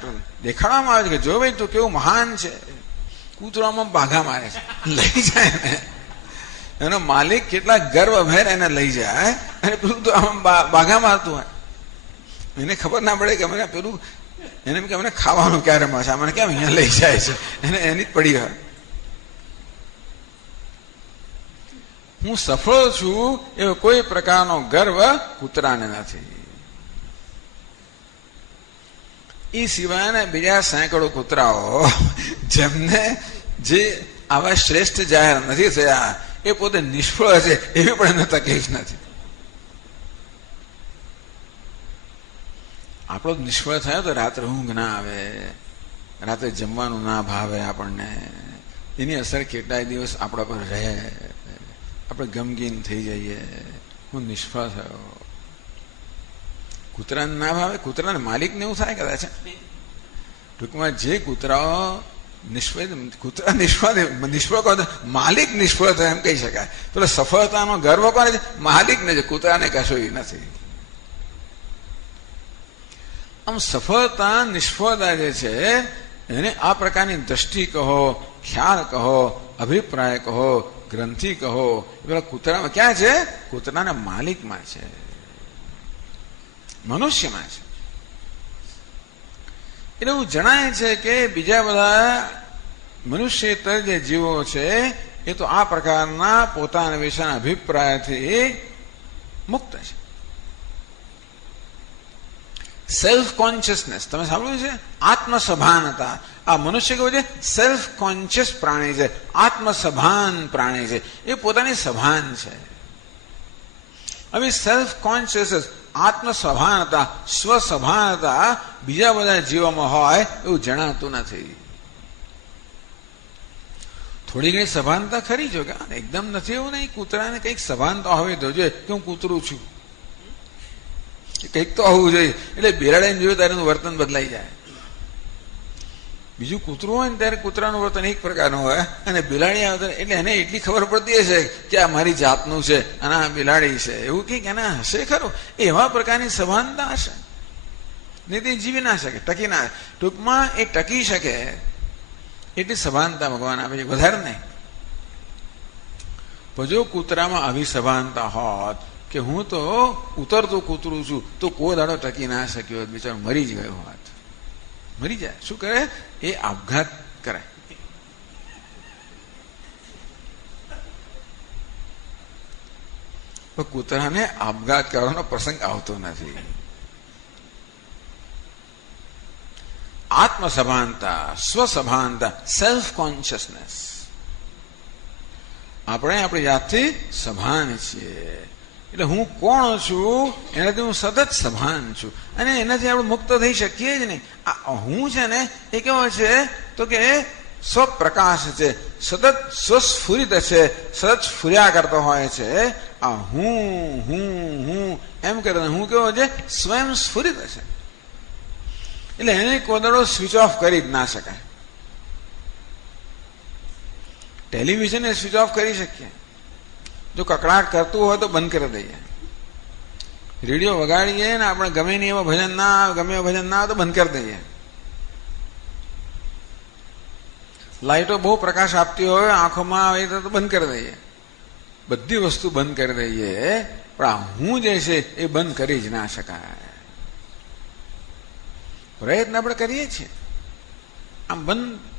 દેખાડવામાં આવે છે કે જો ભાઈ તું કેવું મહાન છે. કૂતરામાં બાઘા મારે છે, લઈ જાય ને એનો માલિક કેટલા ગર્વભેર એને લઈ જાય, અને પેલું તો આમ બાઘા મારતું હોય. એને ખબર ના પડે કે મને પેલું એને કે મને ખાવાનું ક્યારે મળશે, મને કેમ અહીંયા લઈ જાય છે, એને એની જ પડી હોય. હું સફળ છું એવો કોઈ પ્રકારનો ગર્વ કૂતરાને નથી. એ સિવાયના બીજા સેંકડો કૂતરાઓ જેમને જે આવા શ્રેષ્ઠ જાહેર નથી થયા, એ પોતે નિષ્ફળ છે એવી પણ એને તકલીફ નથી. આપણો નિષ્ફળ થયો તો રાત્રે ઊંઘ ના આવે, રાત્રે જમવાનું ના ભાવે આપણને, એની અસર કેટલાય દિવસ આપણા પર રહે, આપણે ગમગીન થઈ જઈએ. હું નિષ્ફળ થયો. કૂતરાને ના ભાવે, કૂતરાને માલિકને એવું થાય કદાચ. ટૂંકમાં જે કૂતરાઓ નિષ્ફળ કહો, માલિક નિષ્ફળ થયો એમ કહી શકાય. પેલો સફળતાનો ગર્વ કોને છે? માલિકને છે, કૂતરાને કશું નથી. આમ સફળતા નિષ્ફળતા જે છે એને આ પ્રકારની દ્રષ્ટિ કહો, ખ્યાલ કહો, અભિપ્રાય કહો, ગ્રંથિ કહો, એ પેલા કૂતરામાં ક્યાં છે? કૂતરાના માલિકમાં છે, મનુષ્યમાં છે. એટલે એવું જણાય છે કે બીજા બધા મનુષ્યેતર જે જીવો છે એ તો આ પ્રકારના પોતાના વિશેના અભિપ્રાયથી મુક્ત છે. સેલ્ફ કોન્શિયસનેસ તમે સાંભળ્યું છે? આત્મસભાનતા. આ મનુષ્ય કેવું છે? સેલ્ફ કોન્શિયસ પ્રાણી છે, આત્મસભાન પ્રાણી છે, એ પોતાની સભાન છે. હવે સેલ્ફ કોન્શિયસ આત્મસભાનતા, સ્વસભાનતા બીજા બધા જીવોમાં હોય એવું જણાતું નથી. થોડી ઘણી સભાનતા ખરી જો કે એકદમ નથી એવું નહીં. કૂતરાને કંઈક સભાનતા હોવી તો જોઈએ કે હું કૂતરું છું, કંઈક તો હોવું જોઈએ. એટલે બિલાડીને જોયું ત્યારે એનું વર્તન બદલાઈ જાય. બીજું કૂતરું હોય ને ત્યારે કૂતરાનું વર્તન એક પ્રકારનું હોય, અને બિલાડી આવે એટલે એને એટલી ખબર પડતી હશે કે આ મારી જાતનું છે અને આ બિલાડી છે, એવું કંઈક એને હશે ખરું. એવા પ્રકારની સભાનતા હશે, નહીં તે જીવી ના શકે, ટકી ના. ટૂંકમાં એ ટકી શકે એટલી સભાનતા ભગવાન આપે છે, વધારે નહીં. પણ જો કૂતરામાં આવી સભાનતા હોત કે હું તો ઉતરતું કૂતરું છું, તો કોઈ દાડો ટકી ના શક્યો, બિચારો મરી જ ગયો હોત. મરી જાય. શું કરે? એ આપઘાત કરે. પણ કૂતરાને આપઘાત કરવાનો પ્રસંગ આવતો નથી. આત્મસભાનતા, સ્વસભાનતા, સેલ્ફ કોન્શિયસનેસ. આપણે આપણી જાતથી સભાન છીએ. એટલે હું કોણ છું એનાથી હું સતત સભાન છું, અને એનાથી આપણે મુક્ત થઈ શકીએ જ નહીં. આ હું છે ને એ કેવો છે તો કે સ્વપ્રકાશ છે, સતત સ્વસ્ફુરિત છે, સતત સ્ફુર્યા કરતો હોય છે. આ હું હું હું એમ કરે હું કેવો છે? સ્વયં સ્ફુરિત છે. એટલે એને કોદડો સ્વિચ ઓફ કરી જ ના શકાય. ટેલિવિઝન એ સ્વિચ ઓફ કરી શકીએ, જો કકડાટ કરતું હોય તો બંધ કરી દઈએ. રેડિયો વગાડીએ ને આપણે ગમે નહીં એવા ભજન ના આવે, ગમે એવા ભજન ના આવે તો બંધ કરી દઈએ. લાઈટો બહુ પ્રકાશ આપતી હોય, આંખોમાં આવે તો બંધ કરી દઈએ. બધી વસ્તુ બંધ કરી દઈએ, પણ આ હું જે છે એ બંધ કરી જ ના શકાય. પ્રયત્ન આપણે કરીએ છીએ, આમ બંધ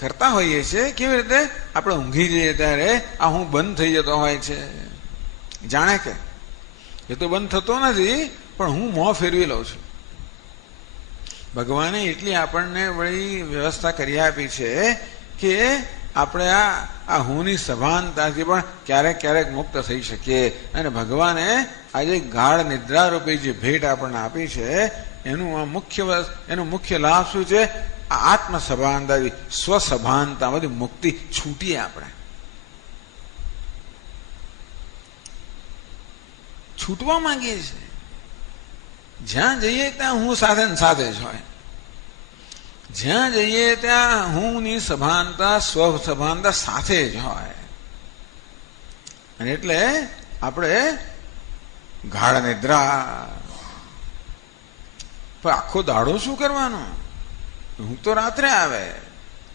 કરતા હોઈએ છીએ. કેવી રીતે? આપણે ઊંઘી જઈએ ત્યારે આ હું બંધ થઈ જતો હોય છે, જાણે કે એ તો બંધ થતો નથી, પણ હું મોં ફેરવી લઉં છું. ભગવાને એટલી આપણને વળી વ્યવસ્થા કરી આપી છે કે આપણે આ હુંની સભાનતાથી પણ ક્યારેક ક્યારેક મુક્ત થઈ શકીએ. અને ભગવાને આજે ગાઢ નિદ્રા રૂપી જે ભેટ આપણને આપી છે એનું મુખ્ય લાભ શું છે? આ આત્મ સભાનતાથી, સ્વસભાનતામાંથી મુક્તિ છૂટીએ. આપણે છૂટવા માંગીએ છીએ. જ્યાં જઈએ ત્યાં હું સાથે ને સાથે જ હોય. જ્યાં જઈએ ત્યાં હુંની સભાનતા, સ્વસભાનતા સાથે જ હોય. અને એટલે આપણે ગાઢ નિદ્રા. પણ આખો દાડો શું કરવાનું? હું તો રાત્રે આવે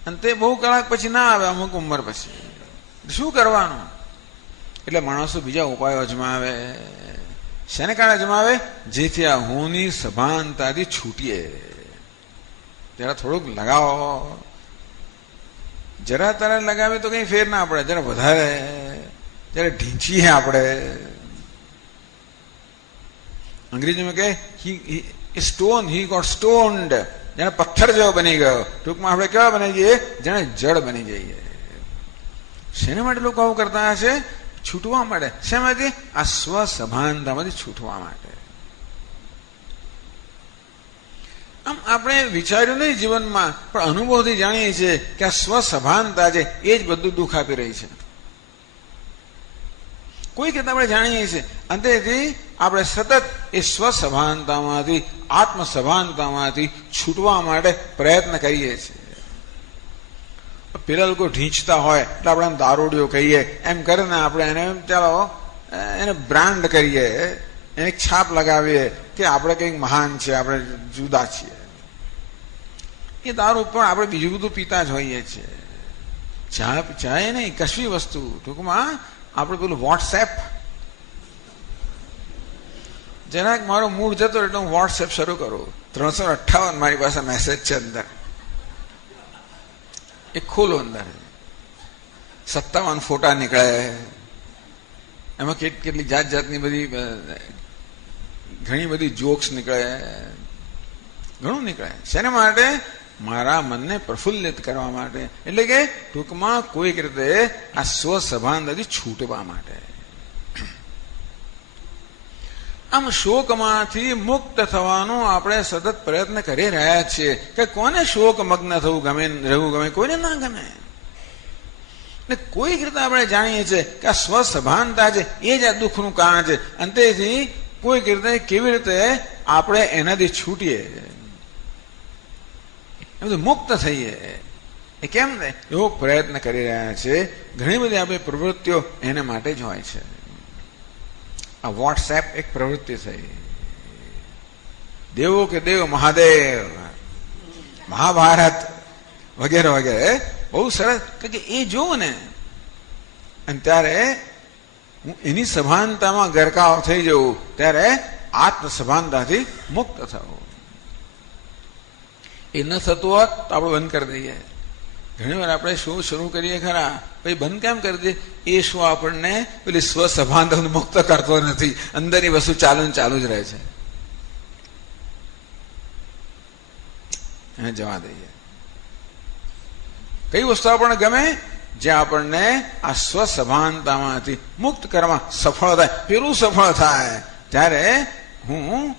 અને તે બહુ કલાક પછી ના આવે, અમુક ઉંમર પછી. શું કરવાનું? એટલે માણસો બીજા ઉપાયો અજમાવે. શેને કારણે અજમાવે? જેથી આ હુંની સભાનતાથી છૂટીએ. જરા થોડુંક લગાવો. જરા તારે લગાવે તો કઈ ફેર ના પડે, જરા વધારે, જરા ઢીંચીએ આપણે. અંગ્રેજીમાં કહે સ્ટોન, હી ગોટ સ્ટોન્ડ. જેને પથ્થર જેવો બની ગયો. ટૂંકમાં આપણે કેવા બની જઈએ? જેને જડ બની જઈએ. શેના માટે લોકો આવું કરતા હશે? છૂટવા માટે. શેમાંથી? આ સ્વસભાનતામાંથી છૂટવા માટે. આમ આપણે વિચાર્યું નહીં જીવનમાં, પણ અનુભવથી જાણીએ છીએ કે આ સ્વસભાનતા છે એ જ બધું દુઃખ આપી રહી છે. કોઈ કહેતા આપણે જાણીએ છીએ. અંતેથી આપણે સતત એ સ્વસભાનતામાંથી, આત્મસભાનતામાંથી છૂટવા માટે પ્રયત્ન કરીએ છીએ. પેલા લોકો ઢીંચતા હોય એટલે આપણે દારૂડિયો કહીએ, એમ કરીને આપણે એને ચાલો એને બ્રાન્ડ કરીએ, એને છાપ લગાવીએ કે આપણે કંઈક મહાન છે, આપણે જુદા છીએ. એ દારૂ પણ આપણે બીજું બધું પીતા જ હોઈએ છીએ. ચાય નહીં, કશી વસ્તુ. ટૂંકમાં આપણે પેલું વોટ્સએપ, જરાક મારો મૂડ જતો એટલે હું વોટ્સએપ શરૂ કરું. 358 મારી પાસે મેસેજ છે અંદર. એ ખોલો, અંદર 57 ફોટા નીકળે. એમાં કેટલી જાત જાતની બધી ઘણી બધી જોક્સ નીકળે, ઘણું નીકળે. શેના માટે? મારા મનને પ્રફુલ્લિત કરવા માટે. એટલે કે ટૂંકમાં કોઈક રીતે આ સ્વસભાનતાથી છૂટવા માટે. આમ શોકમાંથી મુક્ત થવાનો આપણે સતત પ્રયત્ન કરી રહ્યા છીએ. કે કોને શોક મગ્ન થવું ગમે, રહેવું ગમે? કોઈને ના ગમે. ને કોઈક રીતે આપણે જાણીએ છીએ કે આ સ્વસભાનતા છે એ જ આ દુઃખનું કારણ છે. અંતેથી કોઈક રીતે કેવી રીતે આપણે એનાથી છૂટીએ, એ બધું મુક્ત થઈએ. એ કેમ ને? એવો પ્રયત્ન કરી રહ્યા છે. ઘણી બધી આપણી પ્રવૃત્તિઓ એના માટે જ હોય છે. આ વોટ્સએપ એક પ્રવૃત્તિ થઈ. દેવો કે દેવ મહાદેવ, મહાભારત વગેરે વગેરે બહુ સરસ. કે એ જોવું ને, અને ત્યારે હું એની સભાનતામાં ગરકાવ થઈ જવું, ત્યારે આત્મસભાનતાથી મુક્ત થવું. એ ન થતું હોત તો આપણે બંધ કરી દઈએ. ઘણી વાર આપણે શું શરૂ કરીએ ખરા, પછી બંધ કેમ કરી દઈએ? એ શું આપણને પેલી સ્વસભાનતા મુક્ત કરતો નથી. અંદરની વસ્તુ ચાલુ ને ચાલુ જ રહે છે. એને જવા દઈએ. કઈ વસ્તુ આપણને ગમે? જે આપણને આ સ્વસભાનતામાંથી મુક્ત કરવામાં સફળ થાય. પેલું સફળ થાય ત્યારે હું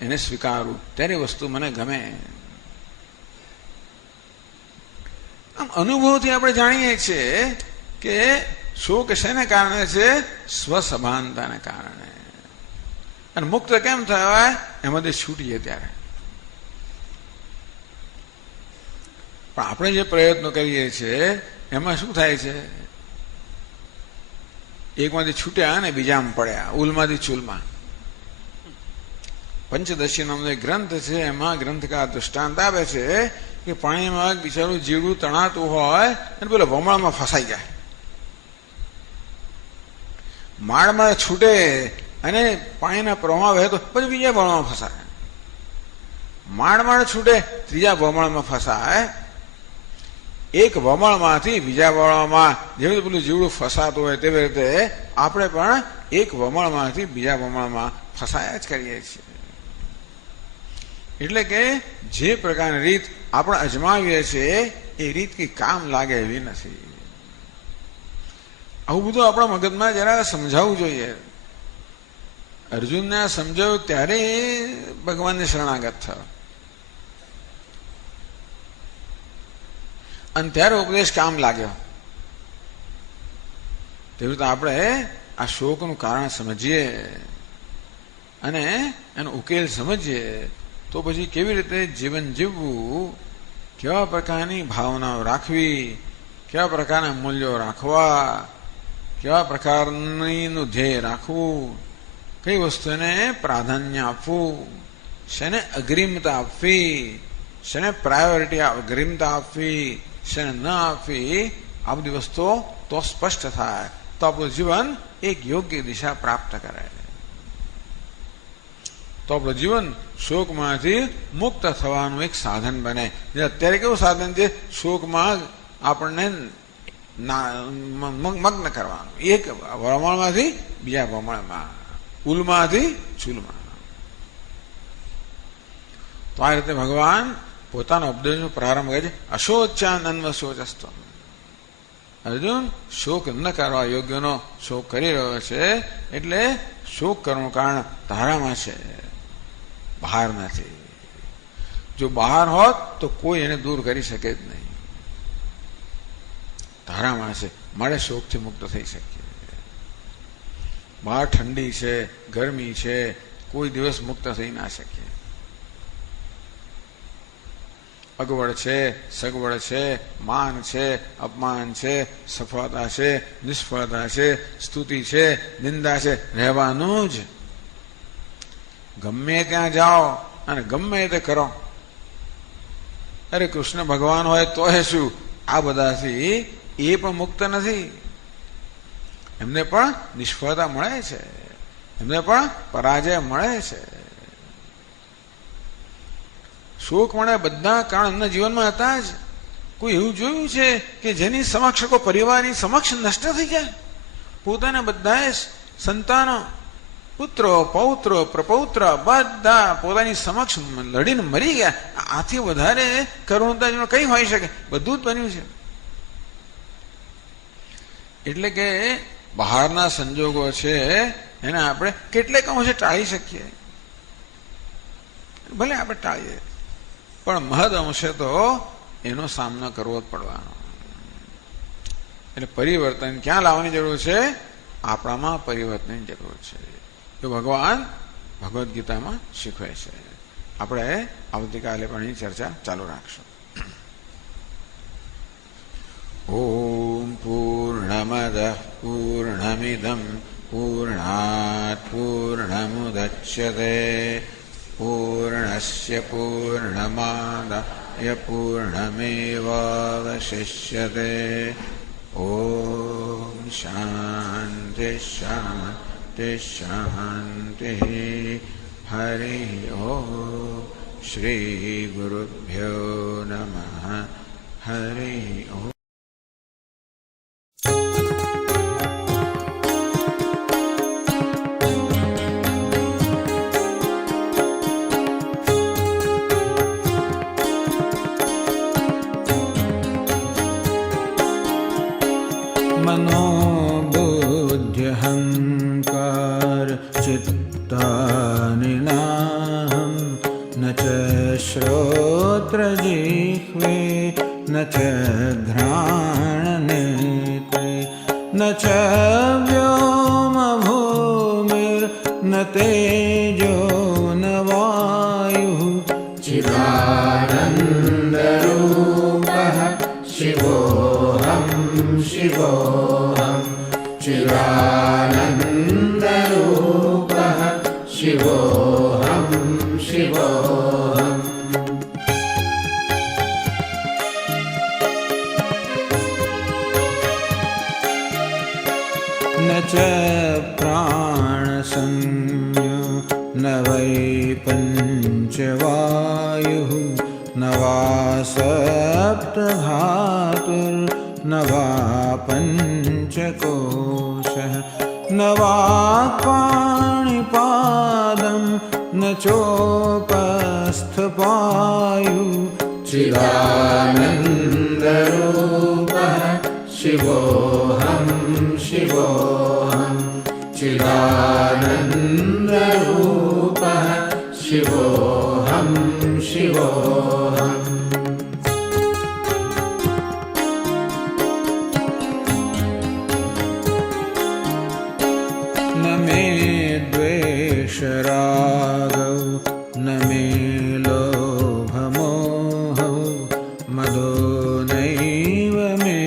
એને સ્વીકારું, ત્યારે વસ્તુ મને ગમે. આમ અનુભવથી આપણે જાણીએ છીએ કે શોક શેને કારણે છે? સ્વસભાનતાને કારણે. અને મુક્ત કેમ થવાય? એમાંથી છૂટીએ ત્યારે. પણ આપણે જે પ્રયત્નો કરીએ છીએ એમાં શું થાય છે? એકમાંથી છૂટ્યા અને બીજામાં પડ્યા, ઉલમાંથી ચૂલમાં. પંચદશી નામનો એક ગ્રંથ છે, એમાં ગ્રંથકાર દૃષ્ટાંત આપે છે કે પાણીમાં બિચારું જીવડું તણાતું હોય અને પેલો વમળમાં ફસાઈ જાય. માળમાં છૂટે અને પાણીના પ્રવાહ વહે તો પછી બીજા વમળમાં ફસાય. માળ છૂટે ત્રીજા વમળમાં ફસાય. એક વમળમાંથી બીજા વમળમાં જેવી રીતે પેલું જીવડું ફસાતું હોય તેવી રીતે આપણે પણ એક વમળમાંથી બીજા વમળમાં ફસાયા જ કરીએ છીએ. એટલે કે જે પ્રકારની રીત આપણે અજમાવીએ છીએ એ રીત કઈ કામ લાગે એવી નથી. આવું બધું આપણા મગજમાં જરા સમજાવવું જોઈએ. અર્જુનને સમજાવ્યું ત્યારે ભગવાનને શરણાગત થયો અને ત્યારે ઉપદેશ કામ લાગ્યો. તેવી રીતે આપણે આ શોકનું કારણ સમજીએ અને એનો ઉકેલ સમજીએ તો પછી કેવી રીતે જીવન જીવવું, કેવા પ્રકારની ભાવનાઓ રાખવી, કેવા પ્રકારના મૂલ્યો રાખવા, કેવા પ્રકારનું ધ્યેય રાખવું, કઈ વસ્તુને પ્રાધાન્ય આપવું, શેને અગ્રિમતા આપવી, શેને પ્રાયોરિટી અગ્રિમતા આપવી, શેને ન આપવી, આ બધી વસ્તુઓ તો સ્પષ્ટ થાય તો આપણું જીવન એક યોગ્ય દિશા પ્રાપ્ત કરે, તો આપણું જીવન શોકમાંથી મુક્ત થવાનું એક સાધન બને. અત્યારે કેવું સાધન છે? શોકમાં આપણને મગ્ન કરવાનું, એક વમળમાંથી બીજા વમળમાં, ઉલમાંથી ચૂલમાં. તો આ રીતે ભગવાન પોતાનો ઉપદેશનો પ્રારંભ કરે છે. અશોચાન અન્વશોચસ્તો. અર્જુન શોક ન કરવા યોગ્યનો શોક કરી રહ્યો છે, એટલે શોક કરવાનું કારણ તારામાં છે, બહાર નથી. જો બહાર હોત તો કોઈ એને દૂર કરી શકે જ નહીં. તારામાં છે, મારે શોકથી મુક્ત થઈ શકીએ. બહાર ઠંડી છે, ગરમી છે, કોઈ દિવસ મુક્ત થઈ ના શકીએ. અગવડ છે, સગવડ છે, માન છે, અપમાન છે, સફળતા છે, નિષ્ફળતા છે, સ્તુતિ છે, નિંદા છે, રહેવાનું જ. ગમે ત્યાં જાઓ અને ગમે તે કરો. અરે કૃષ્ણ ભગવાન હોય તો શું, આ બધાથી એ પણ મુક્ત નથી. એમને પણ નિષ્ફળતા મળે છે, એમને પણ પરાજય મળે છે. શોક મળે બધા કારણ એમના જીવનમાં હતા જ. કોઈ એવું જોયું છે કે જેની સમક્ષ કોઈ પરિવારની સમક્ષ નષ્ટ થઈ જાય? પોતાના બધા સંતાનો, પુત્રો, પૌત્રો, પ્રપૌત્ર બધા પોતાની સમક્ષ લડીને મરી ગયા. આથી વધારે કરુણતા કઈ હોઈ શકે? બધું જ બન્યું છે. એટલે કે બહારના સંજોગો છે એને આપણે કેટલેક અંશે ટાળી શકીએ, ભલે આપણે ટાળીએ, પણ મહદ અંશે તો એનો સામનો કરવો જ પડવાનો. એટલે પરિવર્તન ક્યાં લાવવાની જરૂર છે? આપણામાં પરિવર્તનની જરૂર છે. તો ભગવાન ભગવદ્ ગીતામાં શીખવે છે. આપણે આવતીકાલે પણ એની ચર્ચા ચાલુ રાખશું. ઓમ પૂર્ણમદ પૂર્ણમિદમ પૂર્ણાત પૂર્ણમુદચ્યતે પૂર્ણસ્ય પૂર્ણમાદાય પૂર્ણમેવાવશિષ્યતે. ઓમ શાંતિ શાંતિ શાંતિ. હરિ ઓમ. શ્રી ગુરુભ્યો નમઃ. હરિ ઓમ. मनोबुद्ध्यहङ्कार चित्तानि नाहं न च श्रोत्रजिह्वे न च घ्राणनेत्रे न च व्योमभूमिर्न तेजो न वायुः चिदानन्दरूपः पञ्चवायुः न वा सप्तधातुर्न वा पञ्चकोशः न वा पाणिपादं न चोपस्थपायु चिदानन्दरूपः शिवोऽहं शिवोऽहं चिदानन्दरूपः शिवोऽहं शिवोऽहम् न मे द्वेषरागौ न मे लोभमोहौ मदो नैव मे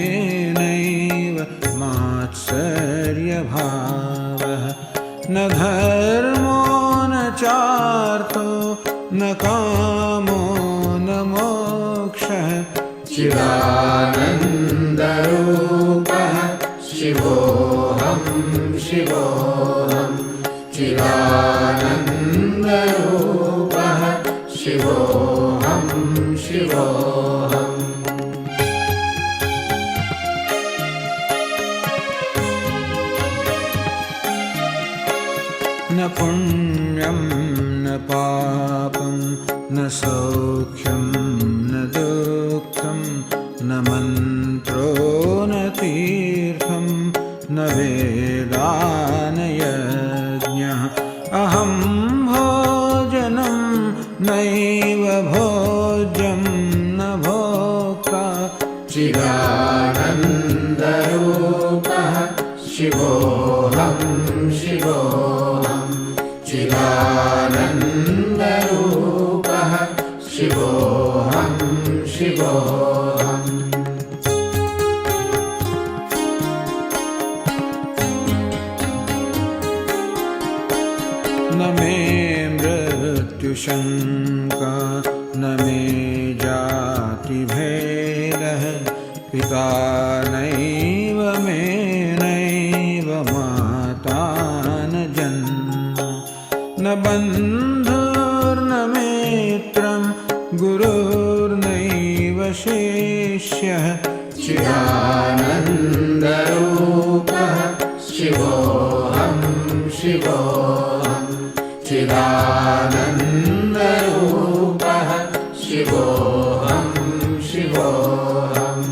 नैव मात्सर्यभावः न धर्मो न चार्थो न कामो न मोक्षः चिदानन्दरूपः शिवोऽहं शिवोऽहं चिदानन्दरूपः शिवोऽहं शिवोऽहम् न पुण्यं न पापं न सौख्यं न दुःखं न मन्त्रो न तीर्थं न वेदा न यज्ञः अहं भोजनं नैव भोज्यं न भोक्ता चिदानन्दरूपः शिवोऽहं शिवोऽहं चिदानन्दरूपः शिवोऽहं शिवोऽहम् न मे मृत्युशङ्का न मे जातिभेदः पिता नैव मे नैव माता न जन्म न बन्धुर्न मित्रं गुरुर्नैव शिष्यः चिदानन्दरूपः शिवोऽहं शिवोऽहं चिदानन्दरूपः शिवोऽहं शिवोऽहम्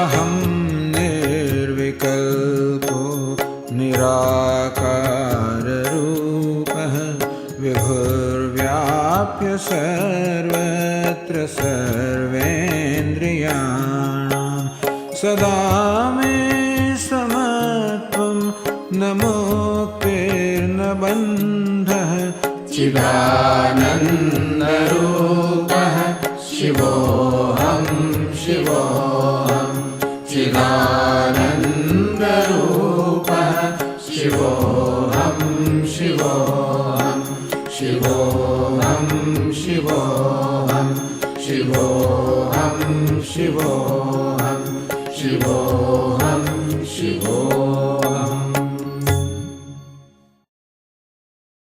अहं निर्विकल्पो निराकाररूपः विभुर्व्याप्य सर्वत्र सर्वेन्द्रियाणां सदा मे समत्वं न मुक्तिर्न बन्धः चिदानन्दरूपः शिवोऽहं शिवोऽहं चिदानन्दरूपः शिवोऽहं शिवोऽहं शिवोऽहं शिवोऽहं शिवोऽहं शिवोऽहं शिवोऽहं शिवोऽहम्